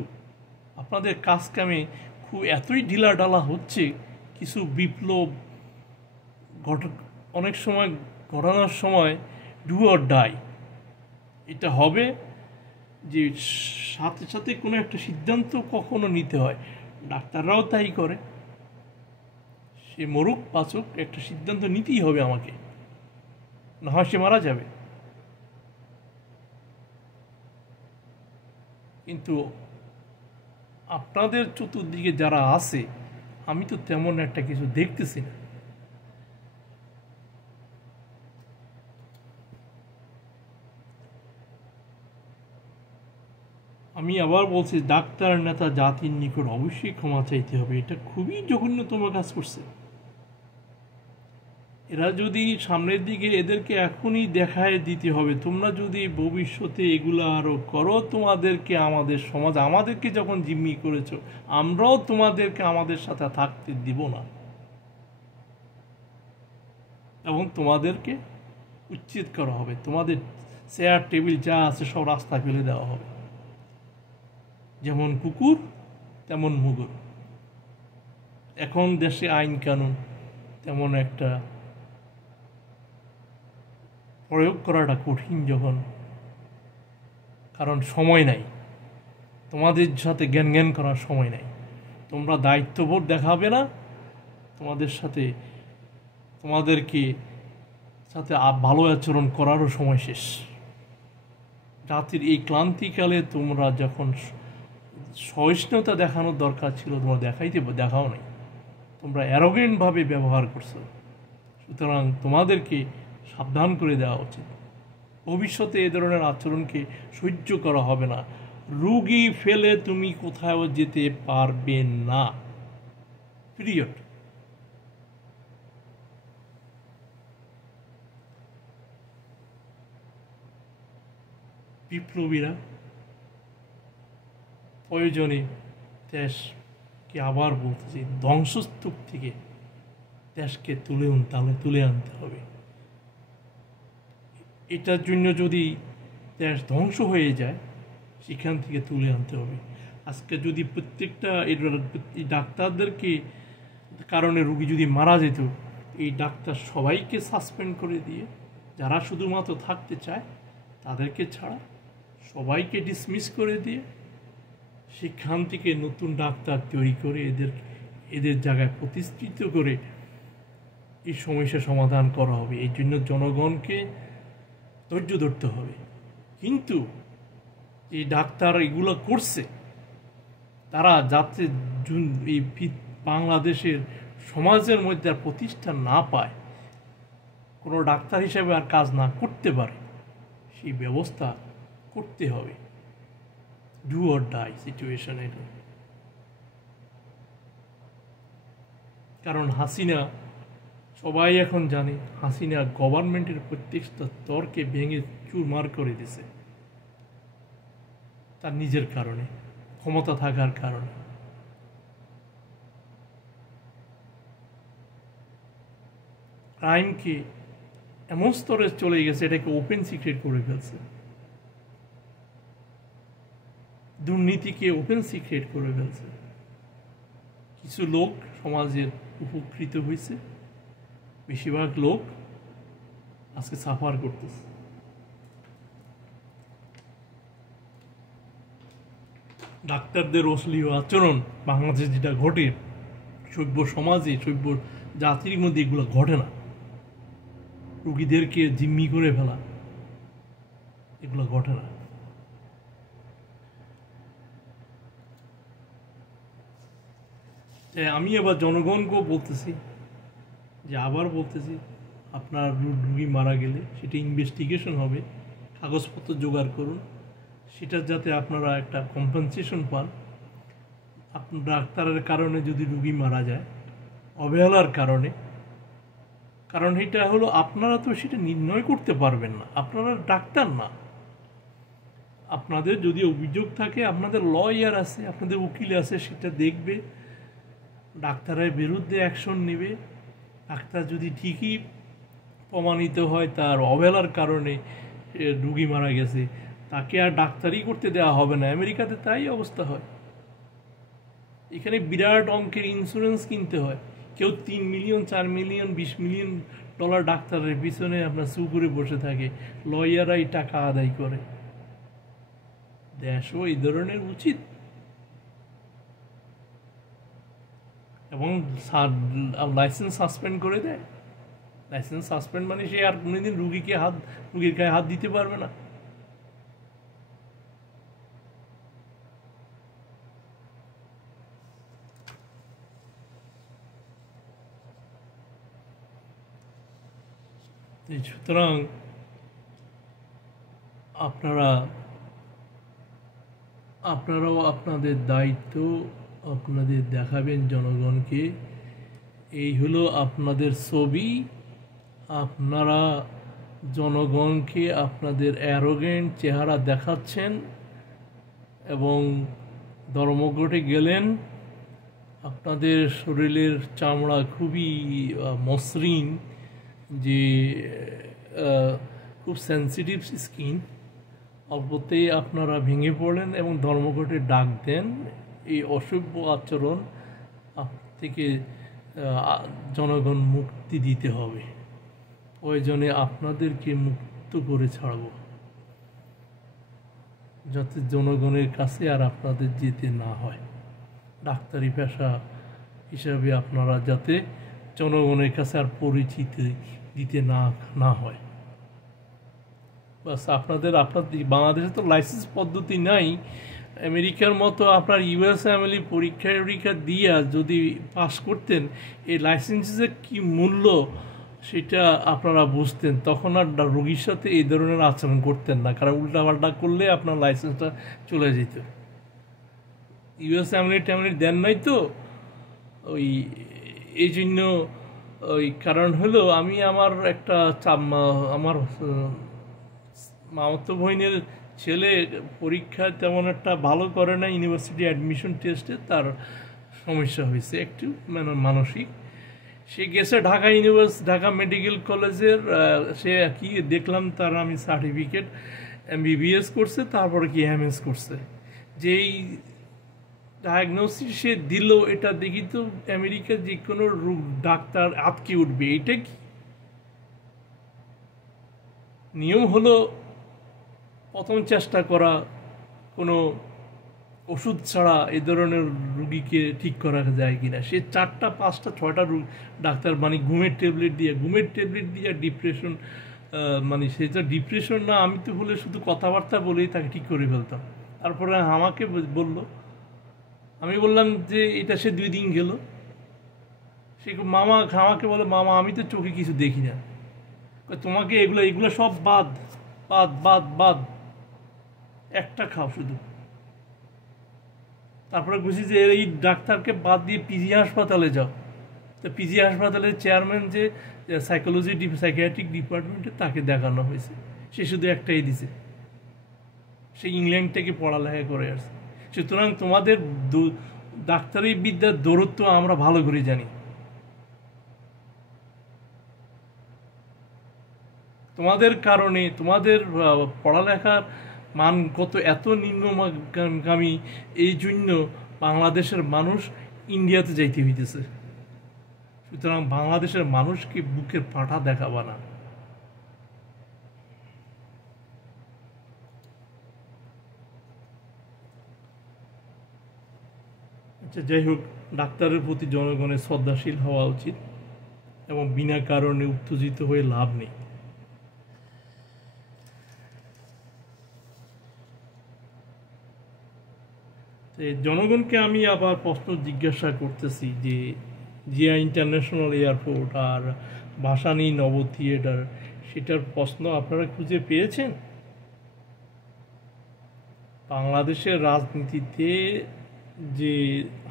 আপনাদের কাজ কামে খুব এতই ঢিলাঢালা হচ্ছে, কিছু বিপ্লব অনেক সময় ঘটানোর সময় ডু অর ডাই, এটা হবে যে সাথে সাথে কোনো একটা সিদ্ধান্ত কখনো নিতে হয়। ডাক্তাররাও তাই করে, সে মরুক বাঁচুক, একটা সিদ্ধান্ত নিতেই হবে আমাকে, না হয় সে মারা যাবে। কিন্তু আপনাদের চতুর্দিকে যারা আছে, আমি তো তেমন একটা কিছু দেখতেছি না। আমি আবার বলছি, ডাক্তার নেতা জাতির নিকট অবশ্যই ক্ষমা চাইতে হবে। এটা খুবই জঘন্যতম কাজ করছে এরা। যদি সামনের দিকে এদেরকে এখনই দেখায় দিতে হবে, তোমরা যদি ভবিষ্যতে এগুলো আরো করো, তোমাদেরকে আমাদের সমাজ, আমাদেরকে যখন জিম্মি করেছো, আমরাও তোমাদেরকে আমাদের সাথে থাকতে দিব না, এবং তোমাদেরকে উচ্ছেদ করা হবে। তোমাদের চেয়ার টেবিল যা আছে সব রাস্তায় ফেলে দেওয়া হবে। যেমন কুকুর তেমন মুগুর। এখন দেশে আইন কানুন তেমন একটা প্রয়োগ করাটা কঠিন যখন, কারণ সময় নাই, তোমাদের সাথে জ্ঞান করার সময় নাই। তোমরা দায়িত্ববোধ দেখাবে না, তোমাদেরকে সাথে ভালো আচরণ করারও সময় শেষ। জাতির এই ক্লান্তিকালে তোমরা যখন সহিষ্ণুতা দেখানোর দরকার ছিল, তোমরা দেখাও নাই। তোমরা অ্যারোগেন্টভাবে ব্যবহার করছো। সুতরাং তোমাদেরকে সাবধান করে দেওয়া উচিত। ভবিষ্যতে এ ধরনের আচরণকে সহ্য করা হবে না। রুগী ফেলে তুমি কোথাও যেতে পারবে না, পিরিয়ড। বিপ্লবীরা প্রয়োজনে দেশকে, আবার বলতেছি, ধ্বংসস্তূপ থেকে দেশকে তুলে আনতে হবে। এটার জন্য যদি দেশ ধ্বংস হয়ে যায়, সেখান থেকে তুলে আনতে হবে। আজকে যদি প্রত্যেকটা এই ডাক্তারদেরকে কারণে রুগী যদি মারা যেত, এই ডাক্তার সবাইকে সাসপেন্ড করে দিয়ে, যারা শুধুমাত্র থাকতে চায় তাদেরকে ছাড়া সবাইকে ডিসমিস করে দিয়ে, সেখান থেকে নতুন ডাক্তার তৈরি করে এদের জায়গায় প্রতিষ্ঠিত করে এই সমস্যা সমাধান করা হবে। এই জন্য জনগণকে ধৈর্য ধরতে হবে। কিন্তু এই ডাক্তার এগুলো করছে, তারা যাতে এই বাংলাদেশের সমাজের মধ্যে আর প্রতিষ্ঠা না পায়, কোনো ডাক্তার হিসেবে আর কাজ না করতে পারে, সেই ব্যবস্থা করতে হবে। ডু অর ডাই সিচুয়েশন এটা। কারণ হাসিনা, সবাই এখন জানে, হাসিনা গভর্নমেন্টের প্রত্যেকটা স্তরকে ভেঙে চুরমার করে দিছে তার নিজের কারণে, ক্ষমতা থাকার কারণে। ক্রাইমকে এমন স্তরে চলে গেছে, এটাকে ওপেন সিক্রেট করে ফেলছে। দুর্নীতিকে ওপেন সিক্রেট করে ফেলছে। কিছু লোক সমাজের উপকৃত হয়েছে, বেশিরভাগ লোক আজকে সাফার করতেছে। ডাক্তারদের অশ্লীল আচরণ বাংলাদেশে যেটা ঘটে, সভ্য সমাজে, সভ্য জাতির মধ্যে এগুলো ঘটে না। রুগীদেরকে জিম্মি করে ফেলা, এগুলো ঘটে না। আমি আবার জনগণকেও বলতেছি, আপনার রুগী মারা গেলে সেটা ইনভেস্টিগেশন হবে, কাগজপত্র জোগাড় করুন, সেটা যাতে আপনারা একটা কম্পেনসেশন পান। আপনার ডাক্তারের কারণে যদি রুগী মারা যায়, অবহেলার কারণে, কারণ এটা হলো আপনারা তো সেটা নির্ণয় করতে পারবেন না, আপনারা ডাক্তার না। আপনাদের যদি অভিযোগ থাকে, আপনাদের লয়ার আছে, আপনাদের উকিল আছে, সেটা দেখবে, ডাক্তারের বিরুদ্ধে অ্যাকশন নেবে। ডাক্তার যদি ঠিকই প্রমাণিত হয় তার অবহেলার কারণে রুগী মারা গেছে, তাকে আর ডাক্তারই করতে দেওয়া হবে না। আমেরিকাতে তাই অবস্থা হয়। এখানে বিরাট অঙ্কের ইন্স্যুরেন্স কিনতে হয়। কেউ 3 মিলিয়ন, 4 মিলিয়ন, 20 মিলিয়ন ডলার ডাক্তারের পিছনে আপনার সু করে বসে থাকে, লয়াররাই টাকা আদায় করে। দেশও এই ধরনের উচিত। এবং লাইসেন্স সাসপেন্ড করে দেয়। লাইসেন্স সাসপেন্ড মানে সে আর কোনোদিন রুগীর গায়ে হাত দিতে পারবে না। সুতরাং আপনারাও আপনাদের দায়িত্ব আপনাদের দেখাবেন জনগণকে। এই হলো আপনাদের ছবি। আপনারা জনগণকে আপনাদের অ্যারোগেন্ট চেহারা দেখাচ্ছেন এবং ধর্মঘটে গেলেন। আপনাদের শরীরের চামড়া খুবই মসৃণ, যে খুব সেন্সিটিভ স্কিন। অল্পতেই আপনারা ভেঙে পড়লেন এবং ধর্মঘটে ডাক দেন। এই অসভ্য আচরণ থেকে জনগণ মুক্তি দিতে হবে। প্রয়োজনে আপনাদেরকে মুক্ত করে ছাড়ব, যাতে জনগণের কাছে আর আপনাদের যেতে না হয়। ডাক্তারি পেশা হিসাবে আপনারা যাতে জনগণের কাছে আর পরিচিতি দিতে না হয়। বাস আপনাদের বাংলাদেশে তো লাইসেন্স পদ্ধতি নাই। আমেরিকার মতো আপনার ইউএস ফ্যামিলি পরীক্ষা দিয়া যদি পাস করতেন, এই লাইসেন্সের কি মূল্য সেটা আপনারা বুঝতেন, তখন আর রোগীর সাথে এই ধরনের আচরণ করতেন না। কারণ উল্টাপাল্টা করলে আপনার লাইসেন্সটা চলে যেত। ইউএস ফ্যামিলি দেন নাই তো, এই জন্য কারণ হলো আমি আমার মামাতো বোনের ছেলে পরীক্ষা তেমন একটা ভালো করে না, ইউনিভার্সিটি অ্যাডমিশন টেস্টে তার সমস্যা হয়েছে একটু, মানে মানসিক। সে গেছে ঢাকা মেডিকেল কলেজের, সে কি দেখলাম তার আমি সার্টিফিকেট, MBBS করছে, তারপরে কি MS করছে। যেই ডায়াগনোসিস সে দিল, এটা দেখি তো আমেরিকার যে কোনো ডাক্তার আটকে উঠবে। এটা কি নিয়ম হলো? প্রথম চেষ্টা করা, কোনো ওষুধ ছাড়া এ ধরনের রুগীকে ঠিক করা যায় কিনা। সে 4টা 5টা 6টা ডাক্তার, মানে ঘুমের ট্যাবলেট দিয়ে ডিপ্রেশন, মানে সেটা ডিপ্রেশন না, আমি তো হলে শুধু কথাবার্তা বলেই তাকে ঠিক করে ফেলতাম। তারপরে আমাকে বলল, আমি বললাম যে এটা সে 2 দিন গেল, সে আমাকে বলে, মামা আমি তো চোখে কিছু দেখি না। তোমাকে এগুলো সব বাদ বাদ বাদ বাদ, একটা খাও শুধু। তারপরে বুঝি যে এই ডাক্তারকে বাদ দিয়ে পিজি হাসপাতালে যাও। তো পিজি হাসপাতালের চেয়ারম্যান যে সাইকিয়াট্রিক ডিপার্টমেন্টে, তাকে দেখানো হয়েছে। সে শুধু একটাই দিছে, সে ইংল্যান্ড থেকে পড়ালেখা করে আসছে। সুতরাং তোমাদের ডাক্তারি বিদ্যার দূরত্ব আমরা ভালো করে জানি। তোমাদের কারণে তোমাদের পড়ালেখার মান এত নিম্নগামী, এই জন্য বাংলাদেশের মানুষ ইন্ডিয়াতে যাইতে হইতেছে। সুতরাং বাংলাদেশের মানুষকে বুকের পাঁঠা দেখাবা না। আচ্ছা, যাই হোক, ডাক্তারের প্রতি জনগণের শ্রদ্ধাশীল হওয়া উচিত এবং বিনা কারণে উত্তেজিত হয়ে লাভ নেই। জনগণকে আমি আবার প্রশ্ন জিজ্ঞাসা করতেছি যে জিয়া ইন্টারন্যাশনাল এয়ারপোর্ট আর ভাসানী নব থিয়েটার, সেটার প্রশ্ন আপনারা খুঁজে পেয়েছেন? বাংলাদেশের রাজনীতিতে যে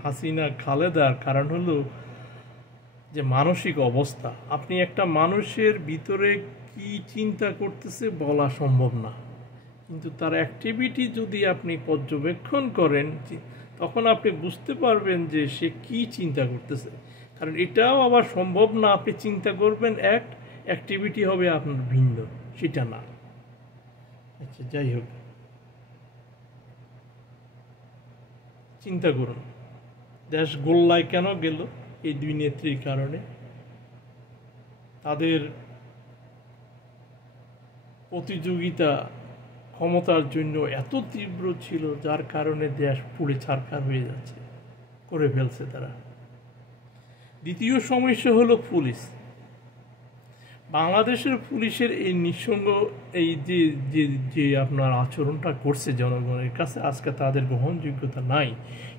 হাসিনা খালেদার কারণ হলো যে মানসিক অবস্থা। আপনি একটা মানুষের ভিতরে কি চিন্তা করতেছে বলা সম্ভব না, কিন্তু তার অ্যাক্টিভিটি যদি আপনি পর্যবেক্ষণ করেন তখন আপনি বুঝতে পারবেন যে সে কি চিন্তা করতেছে। কারণ এটাও আবার সম্ভব না আপনি চিন্তা করবেন এক, অ্যাক্টিভিটি হবে আপনার ভিন্ন, সেটা না। আচ্ছা, যাই হোক, চিন্তা করুন দেশ গোল্লায় কেন গেল? এই দুই নেত্রীর কারণে। তাদের প্রতিযোগিতা ক্ষমতার জন্য এত তীব্র ছিল যার কারণে দেশ পুড়ে ছারখার হয়ে যাচ্ছে, করে ফেলছে তারা। দ্বিতীয় সমস্যা হলো পুলিশ। বাংলাদেশের পুলিশের এই নিঃসঙ্গ এই যে যে যে আপনার আচরণটা করছে জনগণের কাছে, আজকে তাদের গ্রহণযোগ্যতা নাই।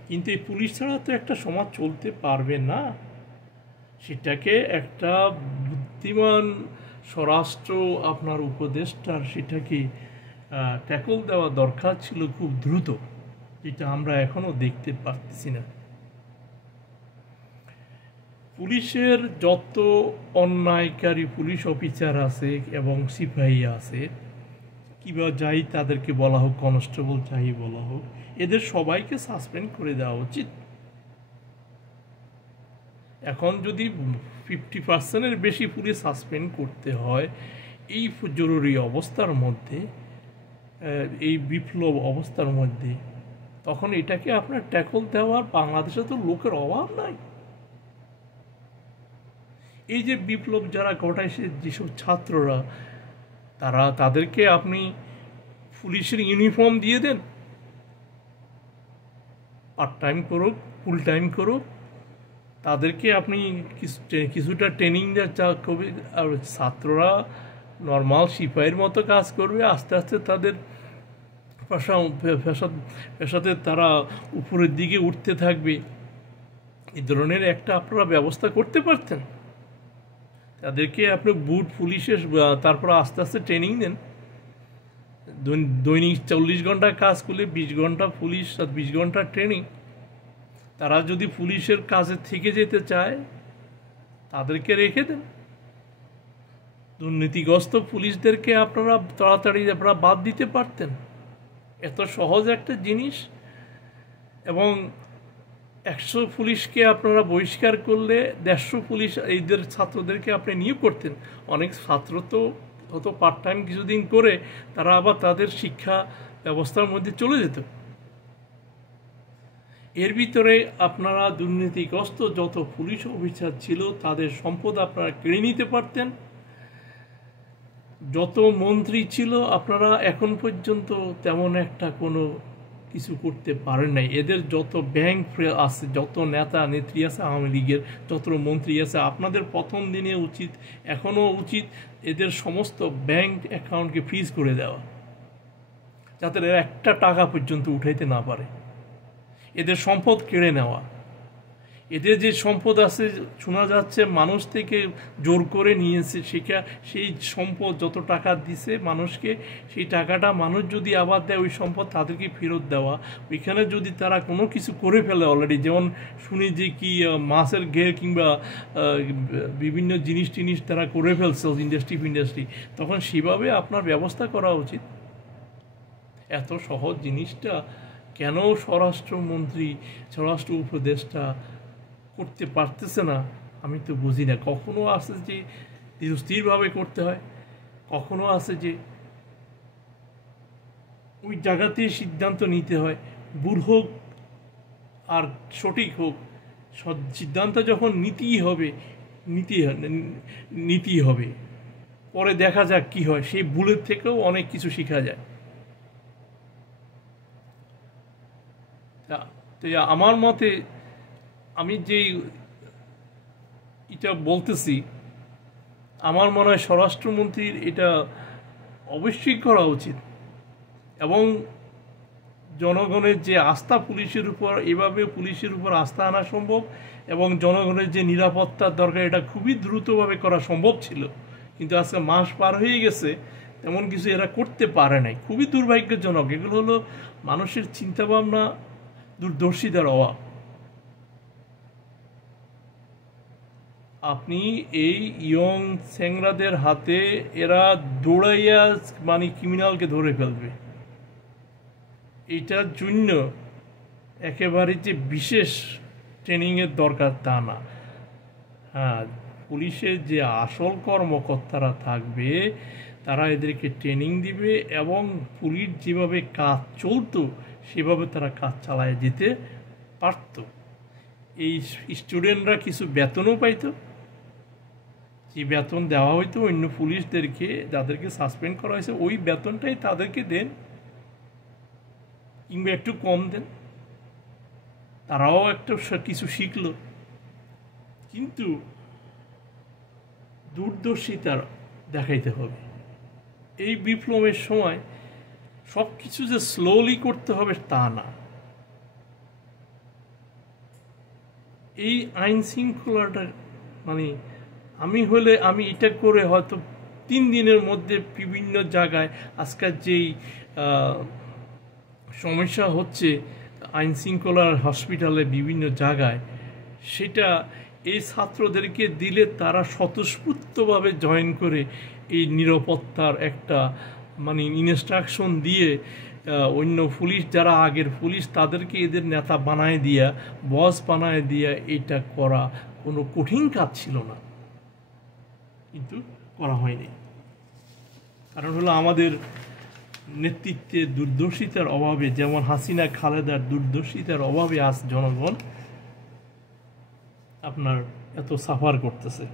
কিন্তু এই পুলিশ ছাড়া তো একটা সমাজ চলতে পারবে না। সেটাকে একটা বুদ্ধিমান স্বরাষ্ট্র আপনার উপদেষ্টার সেটাকে ট্যাকল দেওয়া দরকার ছিল খুব দ্রুত, যেটা আমরা এখনও দেখতে পাচ্ছি না। পুলিশের যত অন্যায়কারী পুলিশ অফিসার আছে এবং সিপাহী আছে, কিংবা যাই তাদেরকে বলা হোক, কনস্টেবল যাই বলা হোক, এদের সবাইকে সাসপেন্ড করে দেওয়া উচিত। এখন যদি 50%-এর বেশি পুলিশ সাসপেন্ড করতে হয় এই জরুরি অবস্থার মধ্যে, এই বিপ্লব অবস্থার মধ্যে, তখন এটাকে আপনার ট্যাকল দেওয়ার বাংলাদেশে তো লোকের অভাব নাই। এই যে বিপ্লব যারা ঘটাইছে, যেসব ছাত্ররা, তাদেরকে আপনি পুলিশের ইউনিফর্ম দিয়ে দেন, পার্ট টাইম করুক, ফুল টাইম করুক, তাদেরকে আপনি কিছুটা ট্রেনিং করবে, আর ছাত্ররা নর্মাল সিপাহীর মতো কাজ করবে। আস্তে আস্তে তাদের পেশাতে তারা উপরের দিকে উঠতে থাকবে। এই ধরনের একটা আপনারা ব্যবস্থা করতে পারতেন। তাদেরকে আপনি বুট পুলিশের, তারপর আস্তে আস্তে ট্রেনিং দেন। দৈনিক 40 ঘন্টা কাজ করলে 20 ঘন্টা পুলিশ আর 20 ঘন্টা ট্রেনিং। তারা যদি পুলিশের কাজে থেকে যেতে চায় তাদেরকে রেখে দেন। দুর্নীতিগ্রস্ত পুলিশদেরকে আপনারা তাড়াতাড়ি বাদ দিতে পারতেন। এত সহজ একটা জিনিস। এবং 100 পুলিশকে আপনারা বহিষ্কার করলে 150 পুলিশ এইদের ছাত্রদেরকে আপনি নিয়োগ করতেন। অনেক ছাত্র তো অত পার্ট টাইম কিছুদিন করে তারা আবার তাদের শিক্ষা ব্যবস্থার মধ্যে চলে যেত। এর ভিতরে আপনারা দুর্নীতিগ্রস্ত যত পুলিশ অফিসার ছিল তাদের সম্পদ আপনারা কেড়ে নিতে পারতেন। যত মন্ত্রী ছিল আপনারা এখন পর্যন্ত তেমন একটা কোনো কিছু করতে পারেন নাই। এদের যত ব্যাংক আছে, যত নেতা নেত্রী আছে, আওয়ামী লীগের যত মন্ত্রী আছে, আপনাদের প্রথম দিনে উচিত, এখনও উচিত, এদের সমস্ত ব্যাংক অ্যাকাউন্টকে ফ্রিজ করে দেওয়া, যাতে এরা একটা টাকা পর্যন্ত উঠাইতে না পারে। এদের সম্পদ কেড়ে নেওয়া। এদের যে সম্পদ আছে শোনা যাচ্ছে মানুষ থেকে জোর করে নিয়েছে, সেই সম্পদ যত টাকা দিছে মানুষকে, সেই টাকাটা মানুষ যদি আবার দেয় ওই সম্পদ তাদেরকে ফেরত দেওয়া। ওইখানে যদি তারা কোনো কিছু করে ফেলে অলরেডি, যেমন শুনি যে কি মাছের ঘের কিংবা বিভিন্ন জিনিস টিনিস তারা করে ফেলছে ইন্ডাস্ট্রি, তখন সেভাবে আপনার ব্যবস্থা করা উচিত। এত সহজ জিনিসটা কেন স্বরাষ্ট্রমন্ত্রী, স্বরাষ্ট্র উপদেষ্টা করতে পারতেছে না আমি তো বুঝি না। কখনো আছে যে স্থিরভাবে করতে হয়, কখনো আছে যে ওই জায়গাতে সিদ্ধান্ত নিতে হয়। ভুল হোক আর সঠিক হোক, সিদ্ধান্ত যখন নিতেই হবে, পরে দেখা যাক কি হয়। সেই ভুলের থেকেও অনেক কিছু শেখা যায়। তো আমার মতে আমি যেই এটা বলতেছি, আমার মনে হয় স্বরাষ্ট্রমন্ত্রীর এটা অবশ্যই করা উচিত। এবং জনগণের যে আস্থা পুলিশের উপর, এভাবে পুলিশের উপর আস্থা আনা সম্ভব, এবং জনগণের যে নিরাপত্তার দরকার এটা খুবই দ্রুতভাবে করা সম্ভব ছিল। কিন্তু আজকে মাস পার হয়ে গেছে, তেমন কিছু এরা করতে পারে নাই। খুবই দুর্ভাগ্যজনক। এগুলো হলো মানুষের চিন্তাভাবনা, দূরদর্শিতার অভাব। আপনি এই ইয়ং স্যাংরাদের হাতে এরা দৌড়াইয়া মানে ক্রিমিনালকে ধরে ফেলবে, এটার জন্য একেবারে যে বিশেষ ট্রেনিংয়ের দরকার তা না। হ্যাঁ, পুলিশের যে আসল কর্মকর্তারা থাকবে তারা এদেরকে ট্রেনিং দিবে, এবং পুলিশ যেভাবে কাজ চলতো সেভাবে তারা কাজ চালায় যেতে পারত। এই স্টুডেন্টরা কিছু বেতনও পাইতো, যে বেতন দেওয়া হইতো অন্য পুলিশদেরকে যাদেরকে সাসপেন্ড করা হয়েছে, ওই বেতনটাই তাদেরকে দেন, কিংবা একটু কম দেন, তারাও একটা কিছু শিখলো। কিন্তু দূরদর্শিতার দেখাইতে হবে। এই বিপ্লবের সময় সব কিছু যে স্লোলি করতে হবে তা না। এই আইন শৃঙ্খলাটা মানে আমি এটা করে হয়তো 3 দিনের মধ্যে বিভিন্ন জায়গায় আজকাল যেই সমস্যা হচ্ছে আইন শৃঙ্খলার হসপিটালে বিভিন্ন জায়গায়, সেটা এই ছাত্রদেরকে দিলে তারা স্বতঃস্ফূর্তভাবে জয়েন করে এই নিরাপত্তার একটা মানে ইনস্ট্রাকশন দিয়ে অন্য পুলিশ যারা আগের পুলিশ তাদেরকে এদের নেতা বানায় দিয়া, বস বানায় দিয়া এটা করা কোনো কঠিন কাজ ছিল না, কিন্তু করা হয়নি। কারণ হলো আমাদের নেতৃত্বে দূরদর্শিতার অভাবে, যেমন হাসিনা খালেদার দূরদর্শিতার অভাবে আজ জনগণ আপনার এত সাফার করতেছে।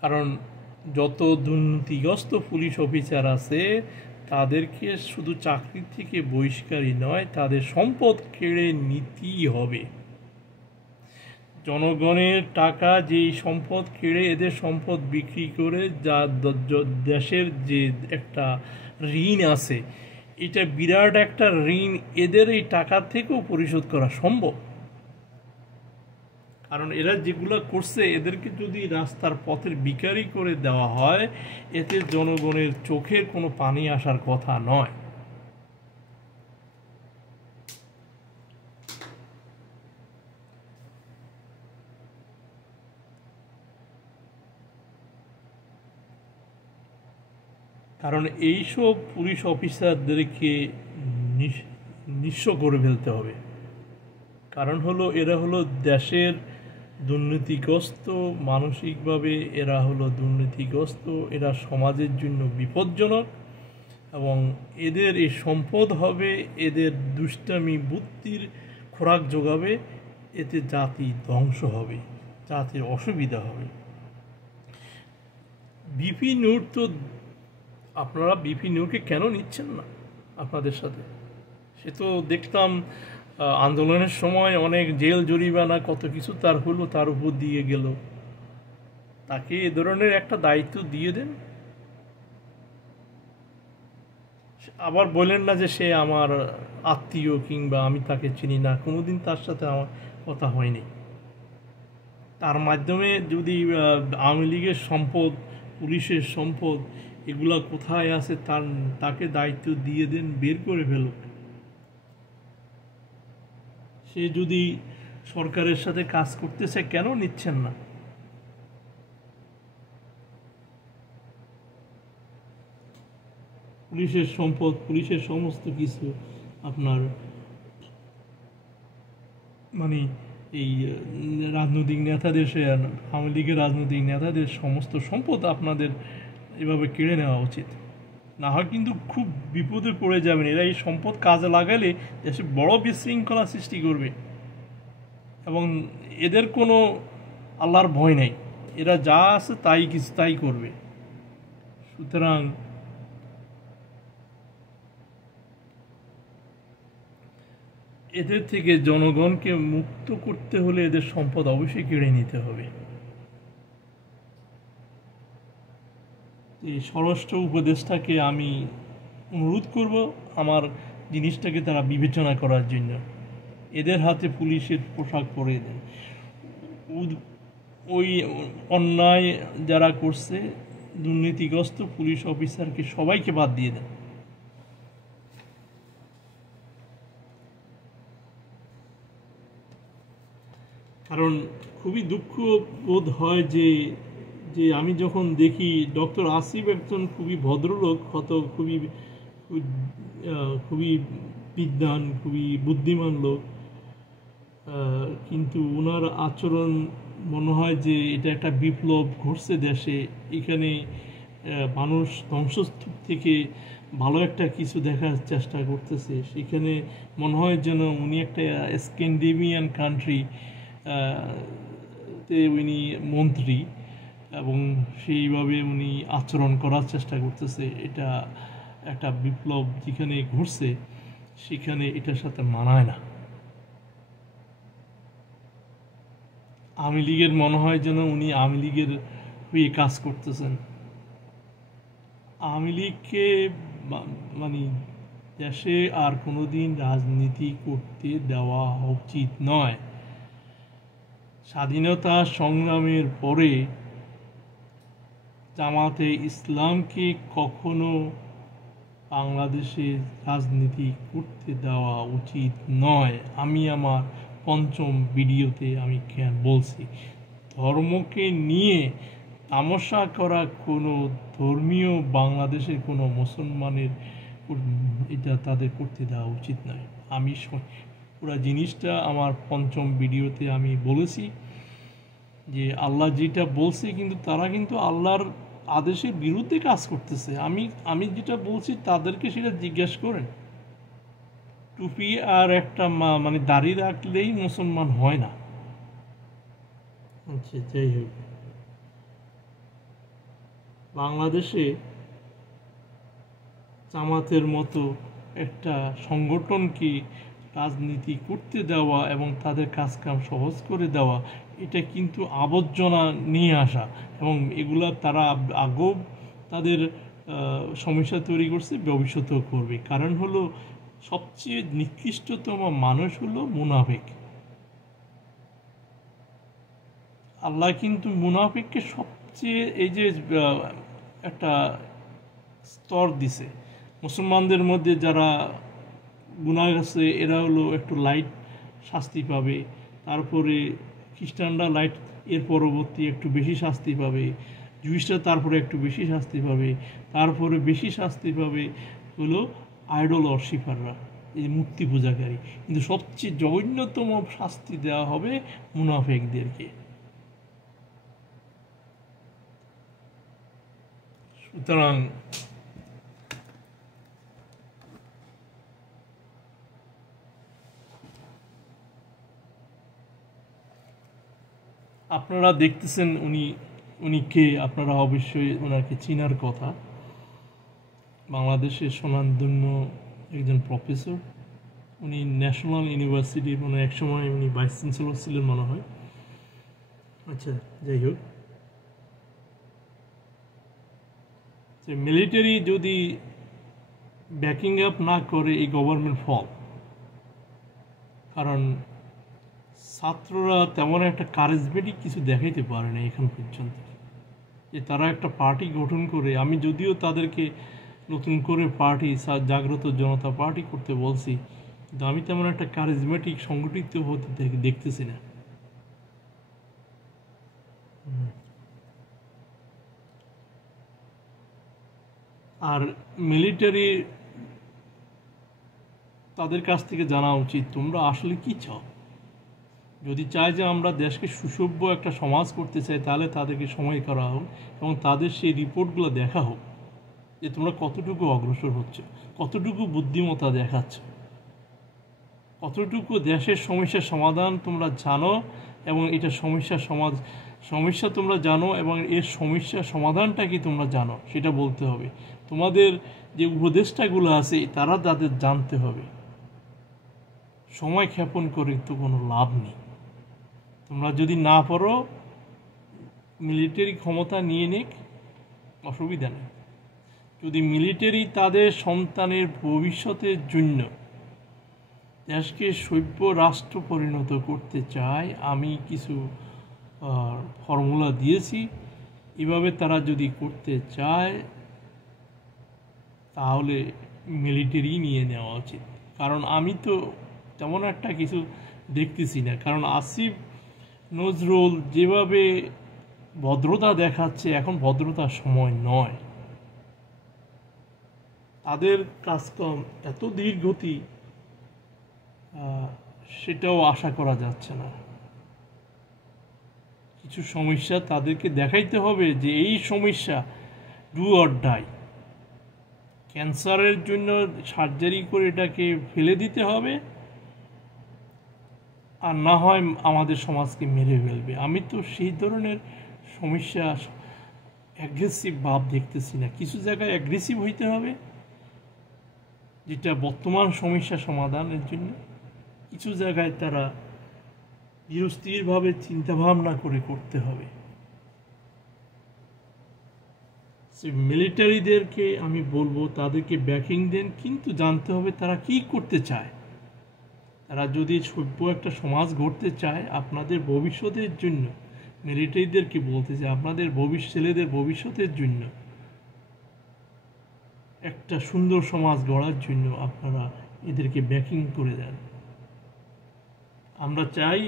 কারণ যত দুর্নীতিগ্রস্ত পুলিশ অফিসার আছে তাদেরকে শুধু চাকরি থেকে বহিষ্কারই নয়, তাদের সম্পদ কেড়ে নিতেই হবে। জনগণের টাকা যেই সম্পদ কেড়ে এদের সম্পদ বিক্রি করে যা দেশের যে একটা ঋণ আছে, এটা বিরাট একটা ঋণ, এদের এই টাকা থেকেও পরিশোধ করা সম্ভব। কারণ এরা যেগুলো করছে এদেরকে যদি রাস্তার পথের ভিখারি করে দেওয়া হয়, এতে জনগণের চোখের কোনো পানি আসার কথা নয়। কারণ এইসব পুলিশ অফিসারদেরকে নিঃস্ব করে ফেলতে হবে। কারণ হলো এরা হলো দেশের দুর্নীতিগ্রস্ত, মানসিকভাবে এরা হলো দুর্নীতিগ্রস্ত, এরা সমাজের জন্য বিপজ্জনক, এবং এদের এই সম্পদ হবে এদের দুষ্টামি বুদ্ধির খোরাক যোগাবে, এতে জাতি ধ্বংস হবে, জাতির অসুবিধা হবে। বিপি নূর তো আপনারা বিপি নূরকে কেন নিচ্ছেন না আপনাদের সাথে? সে তো দেখতাম আন্দোলনের সময় অনেক জেল জরিমানা কত কিছু তার হলো, তার উপর দিয়ে গেল। তাকে এ ধরনের একটা দায়িত্ব দিয়ে দেন। আবার বলেন না যে সে আমার আত্মীয় কিংবা আমি তাকে চিনি না, কোনোদিন তার সাথে আমার কথা হয়নি। তার মাধ্যমে যদি আওয়ামী লীগের সম্পদ, পুলিশের সম্পদ এগুলা কোথায় আছে তাকে দায়িত্ব দিয়ে দেন, বের করে ফেলুক। সে যদি সরকারের সাথে কাজ করতেছে কেন নিচ্ছেন না? পুলিশের সম্পদ, পুলিশের সমস্ত কিছু আপনার মানে এই রাজনৈতিক নেতাদের, আওয়ামী লীগের রাজনৈতিক নেতাদের সমস্ত সম্পদ আপনাদের এভাবে কেড়ে নেওয়া উচিত। না হয় কিন্তু খুব বিপদে পড়ে যাবেন। এরা এই সম্পদ কাজে লাগালে দেশে বড় বিশৃঙ্খলা সৃষ্টি করবে, এবং এদের কোনো আল্লাহর ভয় নেই, এরা যা আছে তাই করবে। সুতরাং এদের থেকে জনগণকে মুক্ত করতে হলে এদের সম্পদ অবশ্যই কেড়ে নিতে হবে। এই স্বরাষ্ট্র উপদেষ্টাকে আমি অনুরোধ করব আমার জিনিসটাকে তারা বিবেচনা করার জন্য। এদের হাতে পুলিশের পোশাক পরিয়ে দেন। ওই অন্যায় যারা করছে, দুর্নীতিগ্রস্ত পুলিশ অফিসারকে সবাইকে বাদ দিয়ে দেন। কারণ খুবই দুঃখ বোধ হয় যে যে আমি যখন দেখি ডক্টর আসিফ একজন খুবই ভদ্রলোক, খুবই খুবই বিদ্বান, খুবই বুদ্ধিমান লোক, কিন্তু ওনার আচরণ মনে হয় যে এটা একটা বিপ্লব ঘটছে দেশে। এখানে মানুষ ধ্বংসস্তূপ থেকে ভালো একটা কিছু দেখার চেষ্টা করতেছে। সেখানে মনে হয় যেন উনি একটা স্ক্যান্ডিনেভিয়ান কান্ট্রি তে উনি মন্ত্রী, এবং সেইভাবে উনি আচরণ করার চেষ্টা করতেছে। এটা একটা বিপ্লব যেখানে ঘটছে সেখানে এটার সাথে মানায় না। আওয়ামী লীগের মনে হয় যেন উনি আওয়ামী লীগের হয়ে কাজ করতেছেন। আওয়ামী লীগকে মানে দেশে আর কোনোদিন রাজনীতি করতে দেওয়া উচিত নয়। স্বাধীনতা সংগ্রামের পরে জামাতে ইসলামকে কখনো বাংলাদেশে রাজনীতি করতে দেওয়া উচিত নয়। আমি আমার পঞ্চম ভিডিওতে আমি বলছি, ধর্মকে নিয়ে তামাশা করা কোনো ধর্মীয় বাংলাদেশের কোনো মুসলমানের এটা তাদের করতে দেওয়া উচিত নয়। আমি পুরো জিনিসটা আমার পঞ্চম ভিডিওতে আমি বলেছি যে আল্লাহ যেটা বলছে, কিন্তু তারা কিন্তু আল্লাহর আদেশের বিরুদ্ধে কাজ করতেছে। আমি যেটা বলছি তাদেরকে সেটা জিজ্ঞেস করেন। টুপি আর একটা মানে দাড়ি রাখলেই মুসলমান হয় না। আচ্ছা, যাই হোক, বাংলাদেশে জামাতের মতো একটা সংগঠনকে রাজনীতি করতে দেওয়া এবং তাদের কাজকাম সহজ করে দেওয়া, এটা কিন্তু আবর্জনা নিয়ে আসা, এবং এগুলা তারা আগেও তাদের সমস্যা তৈরি করছে, ভবিষ্যতেও করবে। কারণ হলো সবচেয়ে নিকৃষ্টতম মানুষ হলো মুনাফিক। আল্লাহ কিন্তু মুনাফিককে সবচেয়ে এই যে একটা স্তর দিছে। মুসলমানদের মধ্যে যারা গুনাহ আছে এরা হলো একটু লাইট শাস্তি পাবে, তারপরে খ্রিস্টানরা লাইট, এর পরবর্তী একটু বেশি শাস্তি পাবে, জুইশরা তারপরে একটু বেশি শাস্তি পাবে, তারপরে বেশি শাস্তি পাবে হলো আইডল অর্শিপাররা, এই মূর্তি পূজাকারী। কিন্তু সবচেয়ে জঘন্যতম শাস্তি দেওয়া হবে মুনাফিকদেরকে। সুতরাং আপনারা দেখতেছেন উনি কে, আপনারা অবশ্যই ওনাকে চিনার কথা। বাংলাদেশের স্বনামধন্য একজন প্রফেসর, উনি ন্যাশনাল ইউনিভার্সিটির একসময় উনি ভাইস চ্যান্সেলর ছিলেন মনে হয়। আচ্ছা, যাই হোক, যে মিলিটারি যদি ব্যাকিং আপ না করে এই গভর্নমেন্ট ফল। কারণ ছাত্ররা তেমন একটা কারিজমেটিক কিছু দেখাইতে পারে না এখন পর্যন্ত, যে তারা একটা পার্টি গঠন করে। আমি যদিও তাদেরকে নতুন করে পার্টি জাগ্রত জনতা পার্টি করতে বলছি, কিন্তু আমি তেমন একটা কারিজমেটিক সংগঠিত হতে দেখতেছি না। আর মিলিটারি তাদের কাছ থেকে জানা উচিত তোমরা আসলে কি চাও। যদি চায় যে আমরা দেশকে সুসভ্য একটা সমাজ করতে চাই, তাহলে তাদেরকে সময় করা হোক এবং তাদের সেই রিপোর্টগুলো দেখা হোক যে তোমরা কতটুকু অগ্রসর হচ্ছ, কতটুকু বুদ্ধিমত্তা দেখাচ্ছ, কতটুকু দেশের সমস্যার সমাধান তোমরা জানো, এবং এটা সমস্যা তোমরা জানো, এবং এর সমস্যার সমাধানটা কি তোমরা জানো সেটা বলতে হবে। তোমাদের যে উপদেষ্টাগুলো আছে তারা তাদের জানতে হবে। সময় ক্ষেপণ করে তো কোনো লাভ নেই। তোমরা যদি না পারো, মিলিটারি ক্ষমতা নিয়ে নিক, অসুবিধা নেই, যদি মিলিটারি তাদের সন্তানের ভবিষ্যতের জন্য দেশকে সভ্য রাষ্ট্র পরিণত করতে চায়, আমি কিছু ফর্মুলা দিয়েছি, এভাবে তারা যদি করতে চায় তাহলে মিলিটারি নিয়ে নেওয়া উচিত। কারণ আমি তো তেমন একটা কিছু দেখতেছি না। কারণ আসিফ নজরুল যেভাবে ভদ্রতা দেখাচ্ছে, এখন ভদ্রতার সময় নয়। তাদের কাজকর্ম এত ধীর গতি, সেটাও আশা করা যাচ্ছে না। কিছু সমস্যা তাদেরকে দেখাইতে হবে যে এই সমস্যা ডু অর ডাই। ক্যান্সারের জন্য সার্জারি করে এটাকে ফেলে দিতে হবে, আর না হয় আমাদের সমাজকে মেরে ফেলবে। আমি তো সেই ধরনের সমস্যা অ্যাগ্রেসিভ ভাব দেখতেছি না। কিছু জায়গায় অ্যাগ্রেসিভ হইতে হবে, যেটা বর্তমান সমস্যা সমাধানের জন্য। কিছু জায়গায় তারা ধীরস্থিরভাবে চিন্তাভাবনা করে করতে হবে। মিলিটারিদেরকে আমি বলবো তাদেরকে ব্যাকিং দেন, কিন্তু জানতে হবে তারা কি করতে চায়। তারা যদি সভ্য একটা সমাজ গড়তে চায় আপনাদের ভবিষ্যতের জন্য, মিলিটারিদেরকে বলতে চায় আপনাদের ছেলেদের ভবিষ্যতের জন্য একটা সুন্দর সমাজ গড়ার জন্য আপনারা এদেরকে ব্যাকিং করে দেন। আমরা চাই,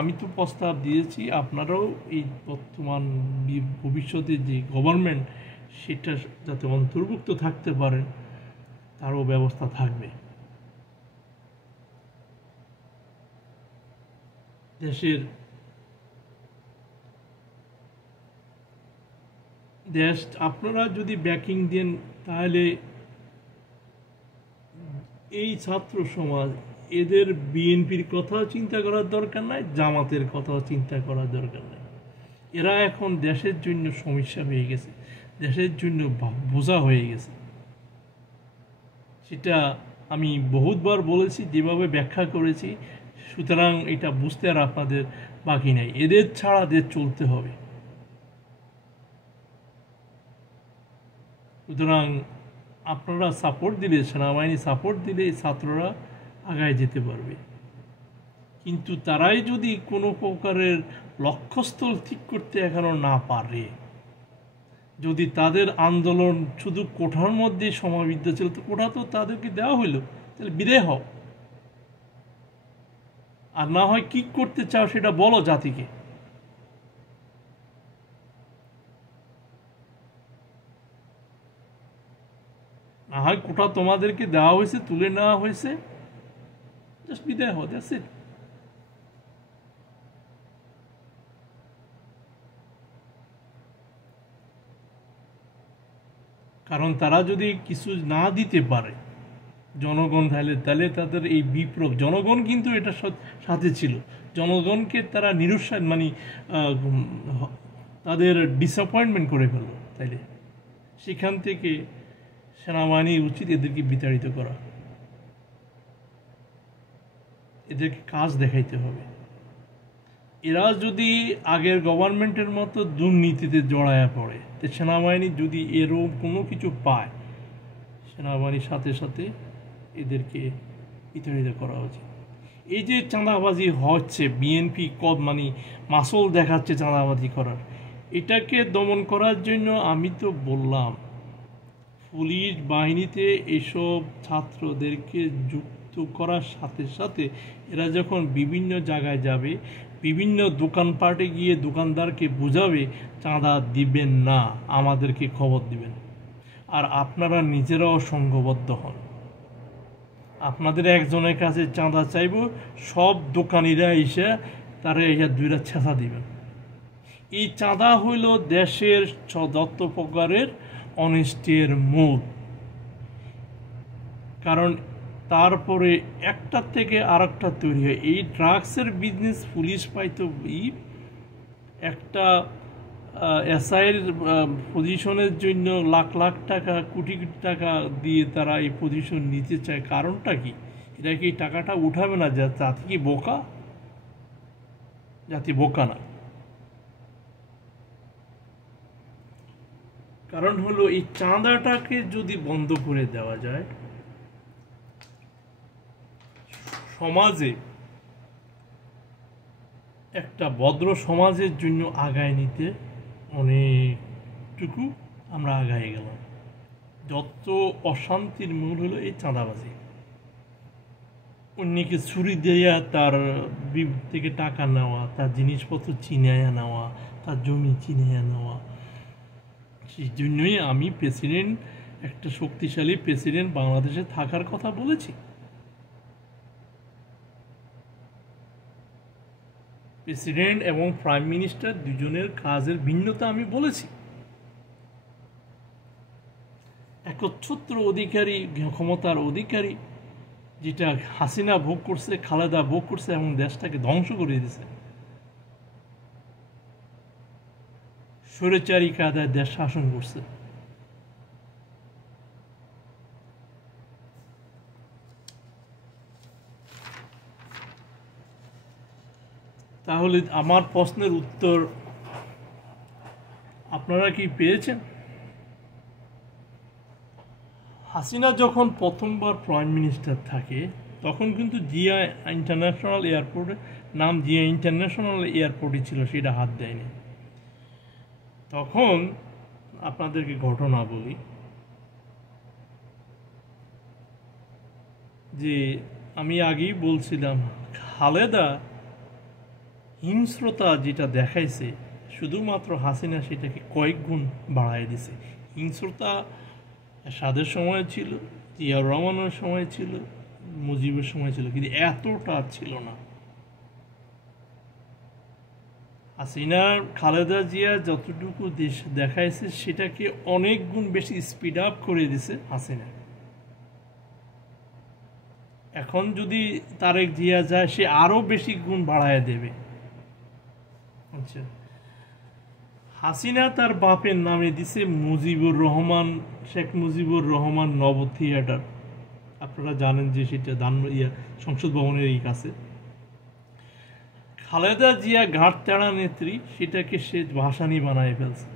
আমি তো প্রস্তাব দিয়েছি, আপনারাও এই বর্তমান ভবিষ্যতে যে গভর্নমেন্ট সেটা যাতে অন্তর্ভুক্ত থাকতে পারেন তারও ব্যবস্থা থাকবে। দেশ আপনারা যদি ব্যাকিং দেন তাহলে এই ছাত্র সমাজ এদের বিএনপির কথাও চিন্তা করার দরকার নাই, জামাতের কথাও চিন্তা করার দরকার নাই। এরা এখন দেশের জন্য সমস্যা হয়ে গেছে, দেশের জন্য বোঝা হয়ে গেছে। সেটা আমি বহুতবার বলেছি, যেভাবে ব্যাখ্যা করেছি। সুতরাং এটা বুঝতে আর আপনাদের বাকি নাই। এদের ছাড়া দেশ চলতে হবে। সুতরাং আপনারা সাপোর্ট দিলে, সেনাবাহিনী সাপোর্ট দিলে ছাত্ররা আগায় যেতে পারবে। কিন্তু তারাই যদি কোনো প্রকারের লক্ষ্যস্থল ঠিক করতে এখনো না পারে, যদি তাদের আন্দোলন শুধু কোঠার মধ্যে সমাবৃত ছিল, তো কোঠা তো তাদেরকে দেওয়া হইল, তাহলে বিদায় হও। আর না হয় কি করতে চাও সেটা বলো জাতিকে। না হয় কোটা তোমাদেরকে দেওয়া হয়েছে, তুলে নেওয়া হয়েছে, জাস্ট বিদায় হও, দ্যাটস ইট। কারণ তারা যদি কিছু না দিতে পারে জনগণ, তাহলে তাদের এই বিপ্লব, জনগণ কিন্তু এটার সাথে ছিল, জনগণকে তারা নিরুৎসাহ তাদের ডিসঅ্যাপয়েন্টমেন্ট করে ফেলল। তাইলে সেখান থেকে সেনাবাহিনীর উচিত এদেরকে বিতাড়িত করা, এদেরকে কাজ দেখাইতে হবে। এরা যদি আগের গভর্নমেন্টের মতো দুর্নীতিতে জড়ায়া পড়ে, তো সেনাবাহিনী যদি এরকম কোনো কিছু পায়, সেনাবাহিনীর সাথে সাথে এদেরকে বিতাড়িত করা উচিত। এই যে চাঁদাবাজি হচ্ছে, বিএনপি মাসল দেখাচ্ছে চাঁদাবাজি করার, এটাকে দমন করার জন্য আমি তো বললাম পুলিশ বাহিনীতে এসব ছাত্রদেরকে যুক্ত করার সাথে সাথে এরা যখন বিভিন্ন জায়গায় যাবে, বিভিন্ন দোকানপাটে গিয়ে দোকানদারকে বোঝাবে চাঁদা দিবেন না, আমাদেরকে খবর দিবেন। আর আপনারা নিজেরাও সংঘবদ্ধ হন। আপনাদের একজনের কাছে চাঁদা চাইব, সব দোকানিরা এসে তারা এসে দুইটা ছেঁচা দিবেন। এই চাঁদা হইল দেশের যত প্রকারের অনিষ্টের মূল। কারণ তারপরে একটার থেকে আরেকটা তৈরি হয়। এই ড্রাগসের বিজনেস পুলিশ পাইতো একটা এসআইয়ের পজিশনের জন্য লাখ লাখ টাকা, কোটি কোটি টাকা দিয়ে তারা এই পজিশন নিতে চায়। কারণটা কি? এরা কি টাকাটা উঠাবে না? জাতি কি বোকা? জাতি বোকা না। কারণ হলো এই চাঁদাটাকে যদি বন্ধ করে দেওয়া যায়, সমাজে একটা ভদ্র সমাজের জন্য আগায় নিতে অনেকটুকু আমরা আগায় গেলাম। যত অশান্তির মূল হলো এই চাঁদাবাজি, অন্যকে ছুরি দেয়া তার থেকে টাকা নেওয়া, তার জিনিসপত্র চিনাইয়া নেওয়া, তার জমি চিনাইয়া নেওয়া। সেই জন্যই আমি একটা শক্তিশালী প্রেসিডেন্ট বাংলাদেশে থাকার কথা বলেছি। প্রেসিডেন্ট এবং প্রাইম মিনিস্টার দুজনের কাজের ভিন্নতা আমি বলেছি। একচ্ছত্র অধিকারী, ক্ষমতার অধিকারী, যেটা হাসিনা ভোগ করছে, খালেদা ভোগ করছে এবং দেশটাকে ধ্বংস করে দিয়েছে। স্বৈরাচারী কায়দায় দেশ শাসন করছে। তাহলে আমার প্রশ্নের উত্তর আপনারা কি পেয়েছেন? হাসিনা যখন প্রথমবার প্রাইম মিনিস্টার থাকে তখন কিন্তু জিয়া ইন্টারন্যাশনাল এয়ারপোর্টে, নাম জিয়া ইন্টারন্যাশনাল এয়ারপোর্টই ছিল, সেটা হাত দেয়নি। তখন আপনাদেরকে ঘটনা বলি যে আমি আগেই বলছিলাম, খালেদা হিংস্রতা যেটা দেখাইছে, শুধুমাত্র হাসিনা সেটাকে কয়েক গুণ বাড়াই দিছে। হিংস্রতা এরশাদের সময় ছিল, জিয়াউর রহমানের সময় ছিল, মুজিবের সময় ছিল, কিন্তু এতটা ছিল না। হাসিনার খালেদা জিয়া যতটুকু দেশ দেখাইছে সেটাকে অনেক গুণ বেশি স্পিড আপ করে দিছে হাসিনা। এখন যদি তারেক জিয়া যায়, সে আরো বেশি গুণ বাড়ায় দেবে। আচ্ছা, হাসিনা তার বাপের নামে দিছে মুজিবুর রহমান, শেখ মুজিবুর রহমান নব থিয়েটার। আপনারা জানেন যে সেটা সংসদ ভবনের এই কাছে। খালেদা জিয়া ঘাট তেড়া নেত্রী, সেটাকে সে ভাসানি বানায় ফেলছে।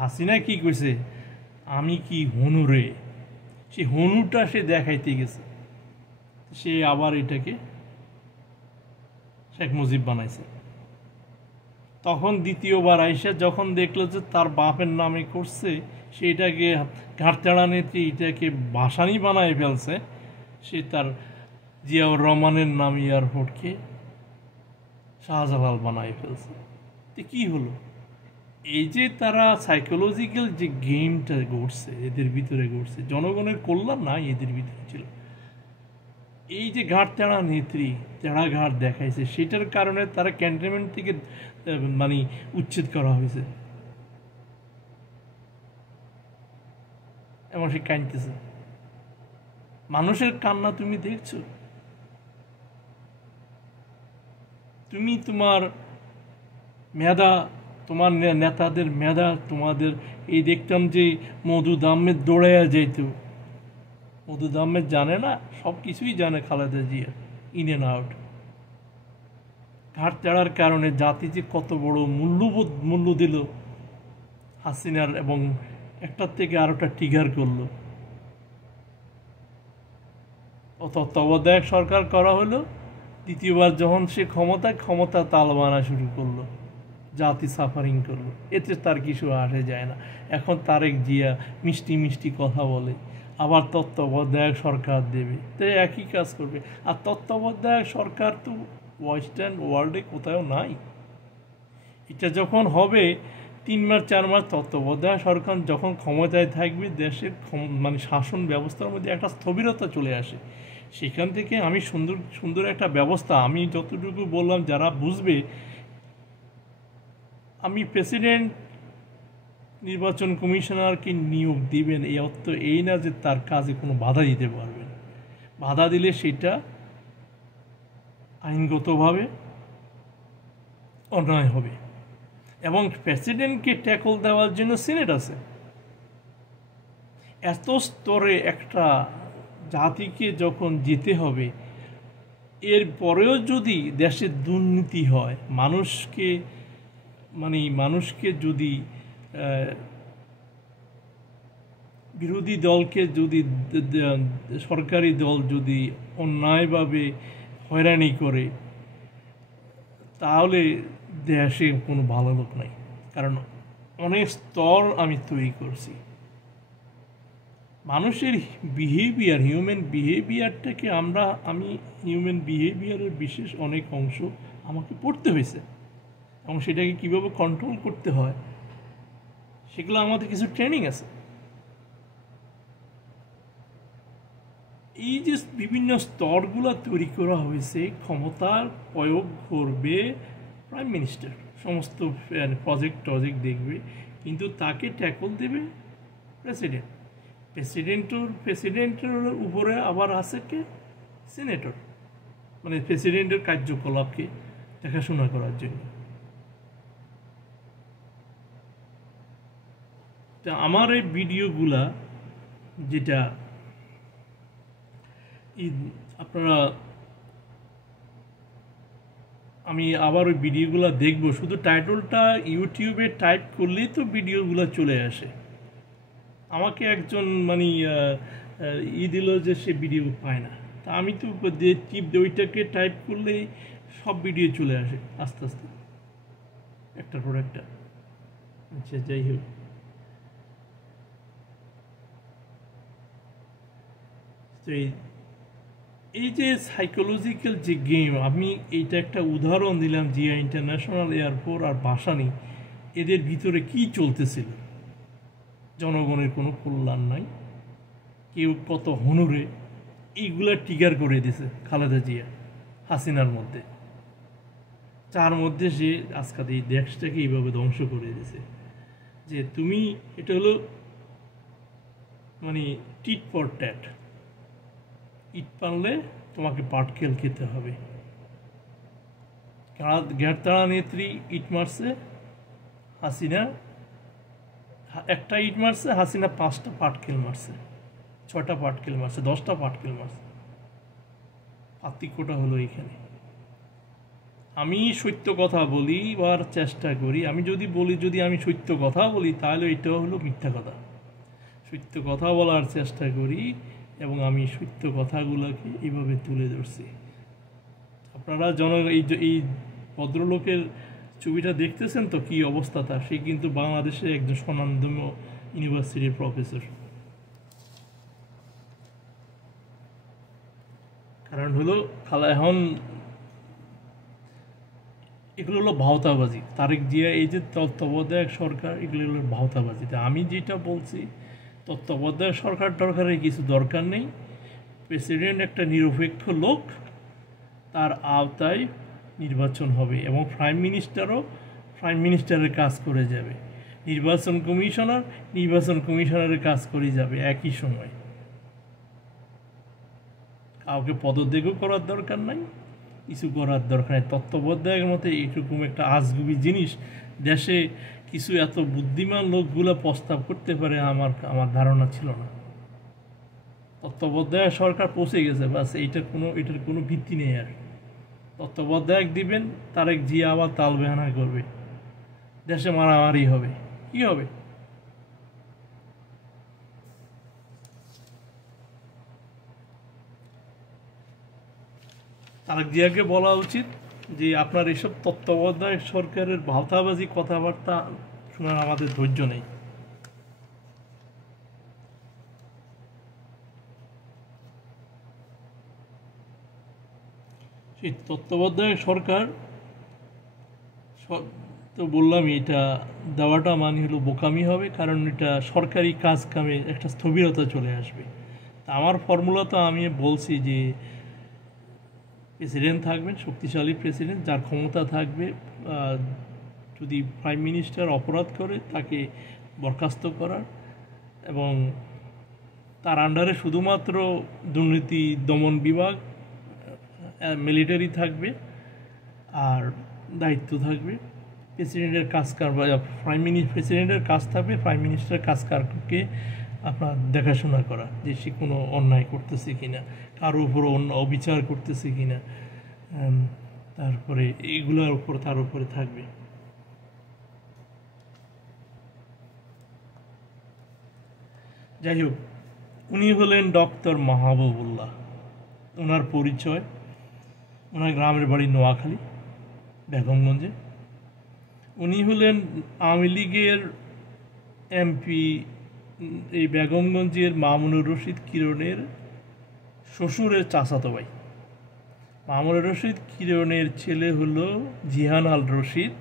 হাসিনা কি কইছে, আমি কি হনুরে, সে হনুটা সে দেখাইতে গেছে, সে আবার এটাকে শেখ মুজিব বানাইছে। তখন দ্বিতীয়বার আইসা যখন দেখলো যে তার বাপের নামে করছে, সেটাকে ঘাটতেড়া নেত্রী এটাকে ভাসানি বানায় ফেলছে, সে তার জিয়াউর রহমানের নাম এয়ারপোর্টকে শাহজালাল বানায় ফেলছে। তো কি হলো, এই যে তারা সাইকোলজিক্যাল যে গেমটা ঘটছে এদের ভিতরে ঘটছে, জনগণের কল্যাণ নাই এদের ভিতরে ছিল। এই যে ঘাট তেড়া নেত্রী তেড়া ঘাট দেখাইছে, সেটার কারণে তারা ক্যান্টনমেন্ট থেকে মানে উচ্ছেদ করা হয়েছে। এবং সে কাঁদতেছে। মানুষের কান্না তুমি দেখছো? তুমি তোমার মেধা, তোমার নেতাদের মেধা, তোমাদের এই দেখতাম যে মওদুদ আহমেদ দৌড়াইয়া যেত। মওদুদ আহমেদ জানে না, সব কিছুই জানে Khaleda Zia, in and out. ঘাট তেড়ার কারণে জাতি যে কত বড় মূল্য দিল হাসিনার, এবং একটার থেকে আরেকটা ট্রিগার করলো। তত্ত্বাবধায়ক সরকার করা হলো, দ্বিতীয়বার যখন সে ক্ষমতা তালবানা শুরু করলো, জাতি সাফারিং করলো, এতে তার কিছু আসে যায় না। এখন তারেক জিয়া মিষ্টি মিষ্টি কথা বলে, আবার তত্ত্বাবধায়ক সরকার দেবে, তো একই কাজ করবে। আর তত্ত্বাবধায়ক সরকার তো ওয়েস্টার্ন ওয়ার্ল্ডে কোথাও নাই। এটা যখন হবে 3 মাস 4 মাস তত্ত্বাবধায়ক সরকার যখন ক্ষমতায় থাকবে, দেশের মানে শাসন ব্যবস্থার মধ্যে একটা স্থবিরতা চলে আসে। সেখান থেকে আমি সুন্দর একটা ব্যবস্থা, আমি যতটুকু বললাম যারা বুঝবে, আমি প্রেসিডেন্ট নির্বাচন কমিশনারকে নিয়োগ দিবেন এই অর্থ এই না যে তার কাজে কোনো বাধা দিতে পারবেন। বাধা দিলে সেটা আইনগতভাবে অন্যায় হবে। এবং প্রেসিডেন্টকে ট্যাকল দেওয়ার জন্য সিনেট আছে। এত স্তরে একটা জাতিকে যখন যেতে হবে, এর পরেও যদি দেশে দুর্নীতি হয়, মানুষকে যদি বিরোধী দলকে যদি সরকারি দল যদি অন্যায়ভাবে হয়রানি করে, তাহলে দেশে কোনো ভালো লোক নাই। কারণ অনেক স্তর আমি তৈরি করছি। মানুষের বিহেভিয়ার, হিউম্যান বিহেভিয়ারটাকে আমি হিউম্যান বিহেভিয়ারের বিশেষ অনেক অংশ আমাকে পড়তে হয়েছে, এবং সেটাকে কীভাবে কন্ট্রোল করতে হয় সেগুলো আমাদের কিছু ট্রেনিং আছে। এই যে বিভিন্ন স্তরগুলো তৈরি করা হয়েছে, ক্ষমতার প্রয়োগ করবে প্রাইম মিনিস্টার, সমস্ত প্রজেক্ট দেখবে, কিন্তু তাকে ট্যাকল দেবে প্রেসিডেন্ট। প্রেসিডেন্টের উপরে আবার আছে কে? সিনেটর, মানে প্রেসিডেন্টের কার্যকলাপকে দেখাশোনা করার জন্য। তা আমার এই ভিডিওগুলা যেটা আপনারা, আমি আবার ওই ভিডিওগুলো দেখব, শুধু টাইটেলটা ইউটিউবে টাইপ করলেই তো ভিডিওগুলো চলে আসে। আমাকে একজন মানে দিল যে সে ভিডিও পায় না, তা আমি তো ওইটাকে টাইপ করলেই সব ভিডিও চলে আসে আস্তে আস্তে, একটার পর একটা। আচ্ছা, যাই হোক, তো এই যে সাইকোলজিক্যাল যে গেম, আমি এইটা একটা উদাহরণ দিলাম, জিয়া ইন্টারন্যাশনাল এয়ারপোর্ট আর ভাসানী, এদের ভিতরে কি চলতেছিল। জনগণের কোনো কল্যাণ নাই, কেউ কত হনুরে, এইগুলা ট্রিগার করে দিয়েছে খালেদা জিয়া হাসিনার মধ্যে, যার মধ্যে সে আজকাল এই দেশটাকে এইভাবে ধ্বংস করে দিয়েছে। যে তুমি, এটা হলো মানে টিট ফর ট্যাট, ইট পারলে তোমাকে পাটকেল খেতে হবে। গ্যারতাড়া নেত্রী ইট মারছে, হাসিনা একটা ইট মারছে, হাসিনা 5টা পাটকেল মারছে, 6টা পাটকেল মারছে, 10টা পাটকেল মারছে। পার্থক্যটা হলো এইখানে। আমি সত্য কথা বলিবার চেষ্টা করি। আমি যদি আমি সত্য কথা বলি, তাহলে এটা হলো মিথ্যা কথা। সত্য কথা বলার চেষ্টা করি, এবং আমি সত্য কথাগুলোকে এইভাবে তুলে ধরছি। আপনারা এই ভদ্রলোকের ছবিটা দেখতেছেন তো, কি অবস্থা তার। সে কিন্তু বাংলাদেশের একজন স্বনামধন্য ইউনিভার্সিটির প্রফেসর। কারণ হলো এখন এগুলো হলো ভাওতাবাজি। তারেক জিয়া, এই যে তত্ত্বাবধায়ক সরকার, এগুলো হলো ভাওতাবাজি। আমি যেটা বলছি, তত্ত্বাবধায়ক সরকারের কিছু দরকার নেই। প্রেসিডেন্ট একটা নিরপেক্ষ লোক, তার আওতায় নির্বাচন হবে, এবং প্রাইম মিনিস্টারের কাজ করে যাবে। নির্বাচন কমিশনারের কাজ করে যাবে একই সময়। কাউকে পদত্যাগও করার দরকার নাই, কিছু করার দরকার নেই। তত্ত্বাবধায়কের মতো এইরকম একটা আজগুবি জিনিস দেশে কিছু এত বুদ্ধিমান লোকগুলো প্রস্তাব করতে পারে, আমার ধারণা ছিল না। তত্ত্বাবধায়ক সরকার পৌঁছে গেছে, বাস এটার কোনো ভিত্তি নেই। আর তত্ত্বাবধায়ক দিবেন, তারেক জিয়া আবার তাল বেহানা করবে, দেশে মারামারি হবে। কি হবে? তারেক জিয়াকে বলা উচিত যে আপনার এসব তত্ত্বাবধায়ক সরকারের ভাওতাবাজি কথাবার্তা শোনার আমাদের ধৈর্য নেই। সেই তত্ত্বাবধায়ক সরকার তো বললামই, এটা দেওয়াটা মানে হলো বোকামি হবে, কারণ এটা সরকারি কাজ কামে একটা স্থবিরতা চলে আসবে। তা আমার ফর্মুলা তো আমি বলছি যে প্রেসিডেন্ট থাকবেন, শক্তিশালী প্রেসিডেন্ট, যার ক্ষমতা থাকবে যদি প্রাইম মিনিস্টার অপরাধ করে তাকে বরখাস্ত করার, এবং তার আন্ডারে শুধুমাত্র দুর্নীতি দমন বিভাগ, মিলিটারি থাকবে, আর দায়িত্ব থাকবে প্রেসিডেন্টের প্রেসিডেন্টের কাজ থাকবে প্রাইম মিনিস্টারের কাজকে আপনার দেখাশোনা করা, যে সে কোনো অন্যায় করতেছে কিনা, কারোর উপর অবিচার করতেছে কিনা, তারপরে এইগুলোর উপর তার উপরে থাকবে। যাই হোক, উনি হলেন ডক্টর মাহবুবুল্লাহ। ওনার পরিচয়, ওনার গ্রামের বাড়ি নোয়াখালী বেগমগঞ্জে। উনি হলেন আওয়ামী লীগের এমপি, এই বেগমগঞ্জের মামুনুর রশিদ কিরণের শ্বশুরের চাচাতো ভাই। মামুনুর রশিদ কিরণের ছেলে হলো জিহান আল রশিদ।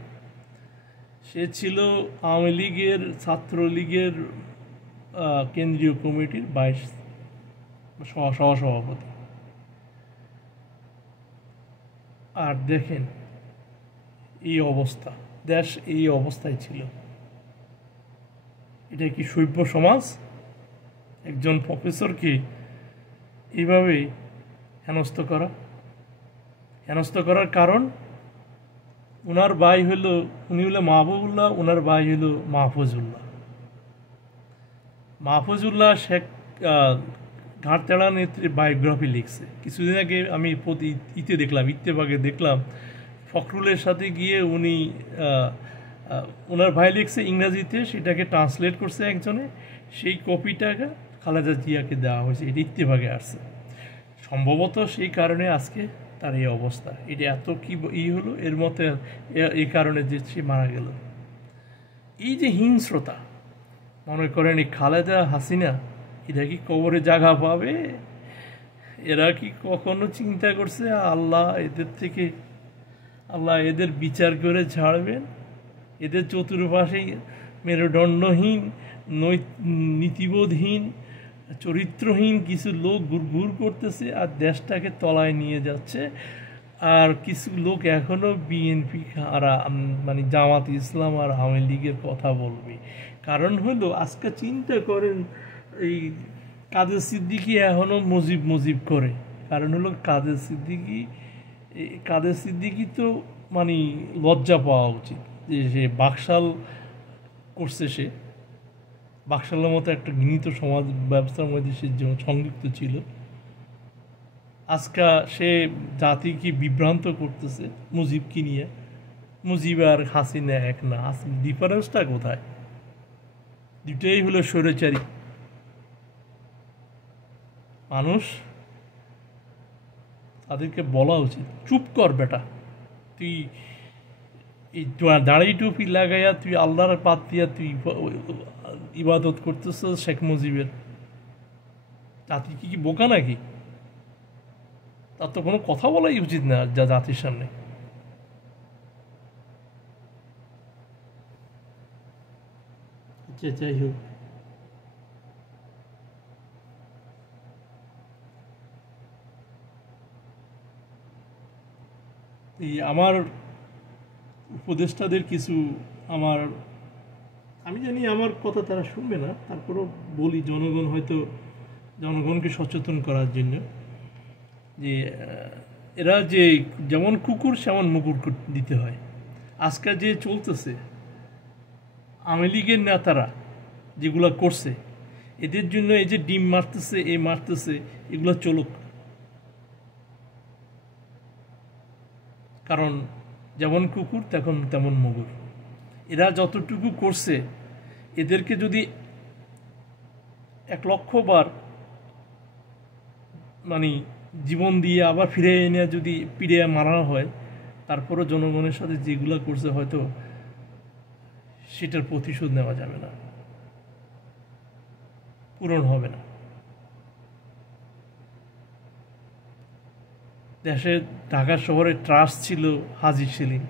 সে ছিল আওয়ামী লীগের ছাত্রলীগের কেন্দ্রীয় কমিটির সহসভাপতি। আর দেখেন এই অবস্থা, দেশ এই অবস্থায় ছিল। এটা কি সভ্য সমাজ? একজন প্রফেসরকে এইভাবে হেনস্থ করার কারণ, উনার ভাই হলো, উনি হলো মাহবুবুল্লাহ, উনার ভাই হলো মাহফুজুল্লাহ। মাহফুজুল্লাহ শেখ ঘাটতেড়া নেত্রীর বায়োগ্রাফি লিখছে কিছুদিন আগে। আমি ইত্তেফাকে দেখলাম ফখরুলের সাথে গিয়ে উনি ওনার ভাই লিখছে ইংরাজিতে, সেটাকে ট্রান্সলেট করছে একজনে, সেই কপিটাকে খালেদা জিয়াকে দেওয়া হয়েছে। এটা ইত্তেফাকে আসছে। সম্ভবত সেই কারণে আজকে তার এই অবস্থা। এটা এত কি হলো এর মতে, এই কারণে যে সে মারা গেল। এই যে হিংস্রতা, মনে করেন এই খালেদা হাসিনা এরা কি কবরে জায়গা পাবে? এরা কি কখনো চিন্তা করছে আল্লাহ এদের বিচার করে ছাড়বেন? এদের চতুর্পাশে মেরুদণ্ডহীন, নীতিবোধহীন, চরিত্রহীন কিছু লোক ঘুরঘুর করতেছে আর দেশটাকে তলায় নিয়ে যাচ্ছে। আর কিছু লোক এখনো বিএনপি আর মানে জামাত ইসলাম আর আওয়ামী লীগের কথা বলবে। কারণ হলো আজকে চিন্তা করেন, এই কাদের সিদ্দিকী এখনো মুজিব করে। কারণ হলো কাদের সিদ্দিকী তো মানে লজ্জা পাওয়া উচিত যে সে বাকশাল করছে। সে বাকশালের মতো একটা ঘৃণিত সমাজ ব্যবস্থার মধ্যে সে সংযুক্ত ছিল। আজকে সে জাতিকে বিভ্রান্ত করতেছে মুজিবকে নিয়ে। মুজিব আর হাসিনা এক না, ডিফারেন্সটা কোথায়? দুটাই হলো স্বৈরাচারী মানুষ। তাদেরকে বলা উচিত, চুপ কর বেটা, তুই এই দাঁড়ি টুপি লাগাইয়া তুই আল্লাহর বাদ দিয়া তুই ইবাদত করতেছ শেখ মুজিবের। জাতি কি বোকা নাকি? তার তো কোনো কথা বলাই উচিত না যা জাতির সামনে। যাই হোক, এই আমার উপদেষ্টাদের কিছু আমি জানি আমার কথা তারা শুনবে না, তারপরেও বলি, জনগণকে সচেতন করার জন্য, যে এরা যে যেমন কুকুর সেমন মুকুর দিতে হয়। আজকাল যে চলতেছে আওয়ামী লীগের নেতারা যেগুলো করছে, এদের জন্য এই যে ডিম মারতেছে এগুলো চলুক। কারণ যেমন কুকুর তেমন মুগুর। এরা যতটুকু করছে, এদেরকে যদি 1,00,000 বার মানে জীবন দিয়ে আবার ফিরে এনে যদি পিড়ে মারা হয়, তারপরও জনগণের সাথে যেগুলো করছে হয়তো সেটার প্রতিশোধ নেওয়া যাবে না, পূরণ হবে না। দেশে ঢাকা শহরে ট্রাস্ট ছিল হাজী সেলিম,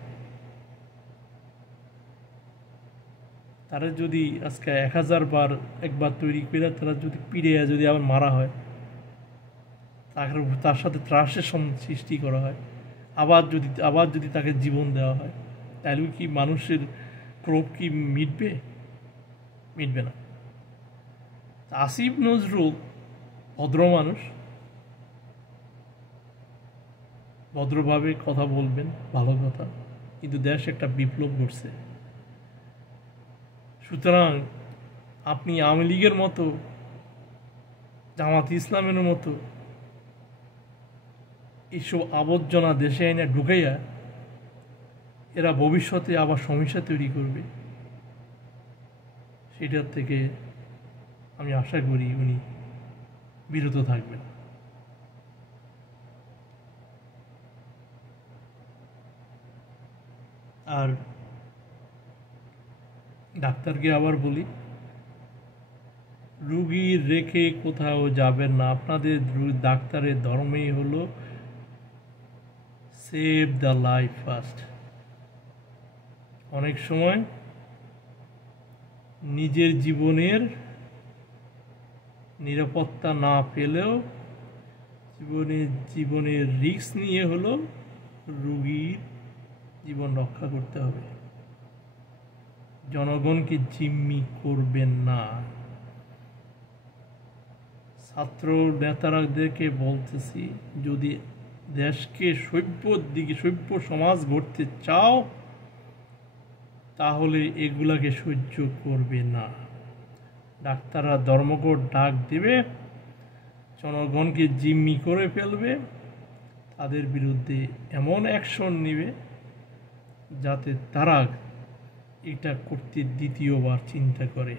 তারা যদি আজকে 1000 বার একবার তৈরি করে তারা যদি পিড়ে যদি আবার মারা হয়, তার সাথে ত্রাসের সৃষ্টি করা হয়, আবার যদি তাকে জীবন দেওয়া হয়, তাহলে কি মানুষের ক্রোধ কি মিটবে না। আসিফ নজরুল ভদ্র মানুষ, ভদ্রভাবে কথা বলবেন, ভালো কথা, কিন্তু দেশ একটা বিপ্লব ঘটছে। সুতরাং আপনি আওয়ামী লীগের মতো, জামাত ইসলামের মতো এইসব আবর্জনা দেশে এনে ঢুকাইয়া এরা ভবিষ্যতে আবার সমস্যা তৈরি করবে, সেটার থেকে আমি আশা করি উনি বিরত থাকবেন। আর ডাক্তারকে আবার বলি, রুগী রেখে কোথাও যাবেন না। আপনাদের ডাক্তারের ধর্মই হলো সেভ দ্য লাইফ ফার্স্ট। অনেক সময় নিজের জীবনের নিরাপত্তা না পেলেও জীবনের রিস্ক নিয়ে হলো রুগীর জীবন রক্ষা করতে হবে। জনগণকে জিম্মি করবেন না। ছাত্র নেতারাদেরকে বলতেছি, যদি দেশকে সভ্য সমাজ গড়তে চাও তাহলে এগুলাকে সহ্য করবে না। ডাক্তাররা ধর্মঘট ডাক দেবে, জনগণকে জিম্মি করে ফেলবে, তাদের বিরুদ্ধে এমন অ্যাকশন নেবে যাতে তারা এটা করতে দ্বিতীয়বার চিন্তা করে।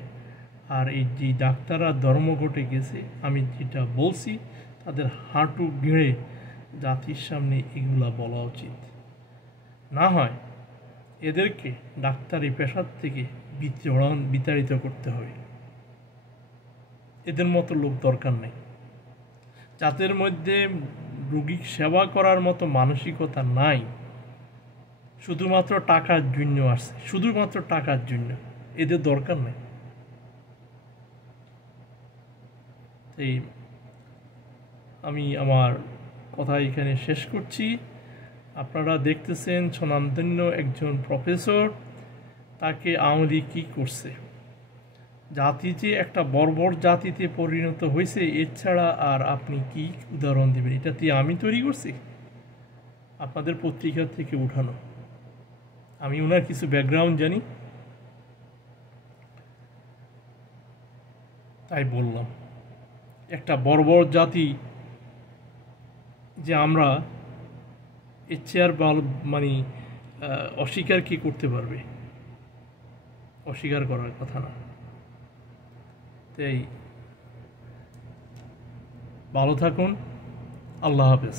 আর এই যে ডাক্তাররা ধর্মঘটে গেছে, আমি যেটা বলছি তাদের হাঁটু গেড়ে জাতির সামনে এগুলা বলা উচিত। না হয় এদেরকে ডাক্তারি পেশার থেকে বিতাড়িত করতে হবে। এদের মতো লোক দরকার নেই, যাদের মধ্যে রোগীর সেবা করার মতো মানসিকতা নাই, শুধুমাত্র টাকার জন্য আসছে, শুধুমাত্র টাকার জন্য। এদের দরকার নেই। তাই আমি আমার কথা এখানে শেষ করছি। আপনারা দেখতেছেন স্বনামধন্য একজন প্রফেসর, তাকে আওয়ামী লীগ কী করছে। জাতি যে একটা বর্বর জাতিতে পরিণত হয়েছে, এছাড়া আর আপনি কি উদাহরণ দেবেন? এটা দিয়ে আমি তৈরি করছি, আপনাদের পত্রিকা থেকে উঠানো। আমি ওনার কিছু ব্যাকগ্রাউন্ড জানি, তাই বললাম। একটা বর্বর জাতি যে আমরা এর চেয়ে মানে অস্বীকার কি করতে পারবে? অস্বীকার করার কথা না। তাই ভালো থাকুন। আল্লাহ হাফেজ।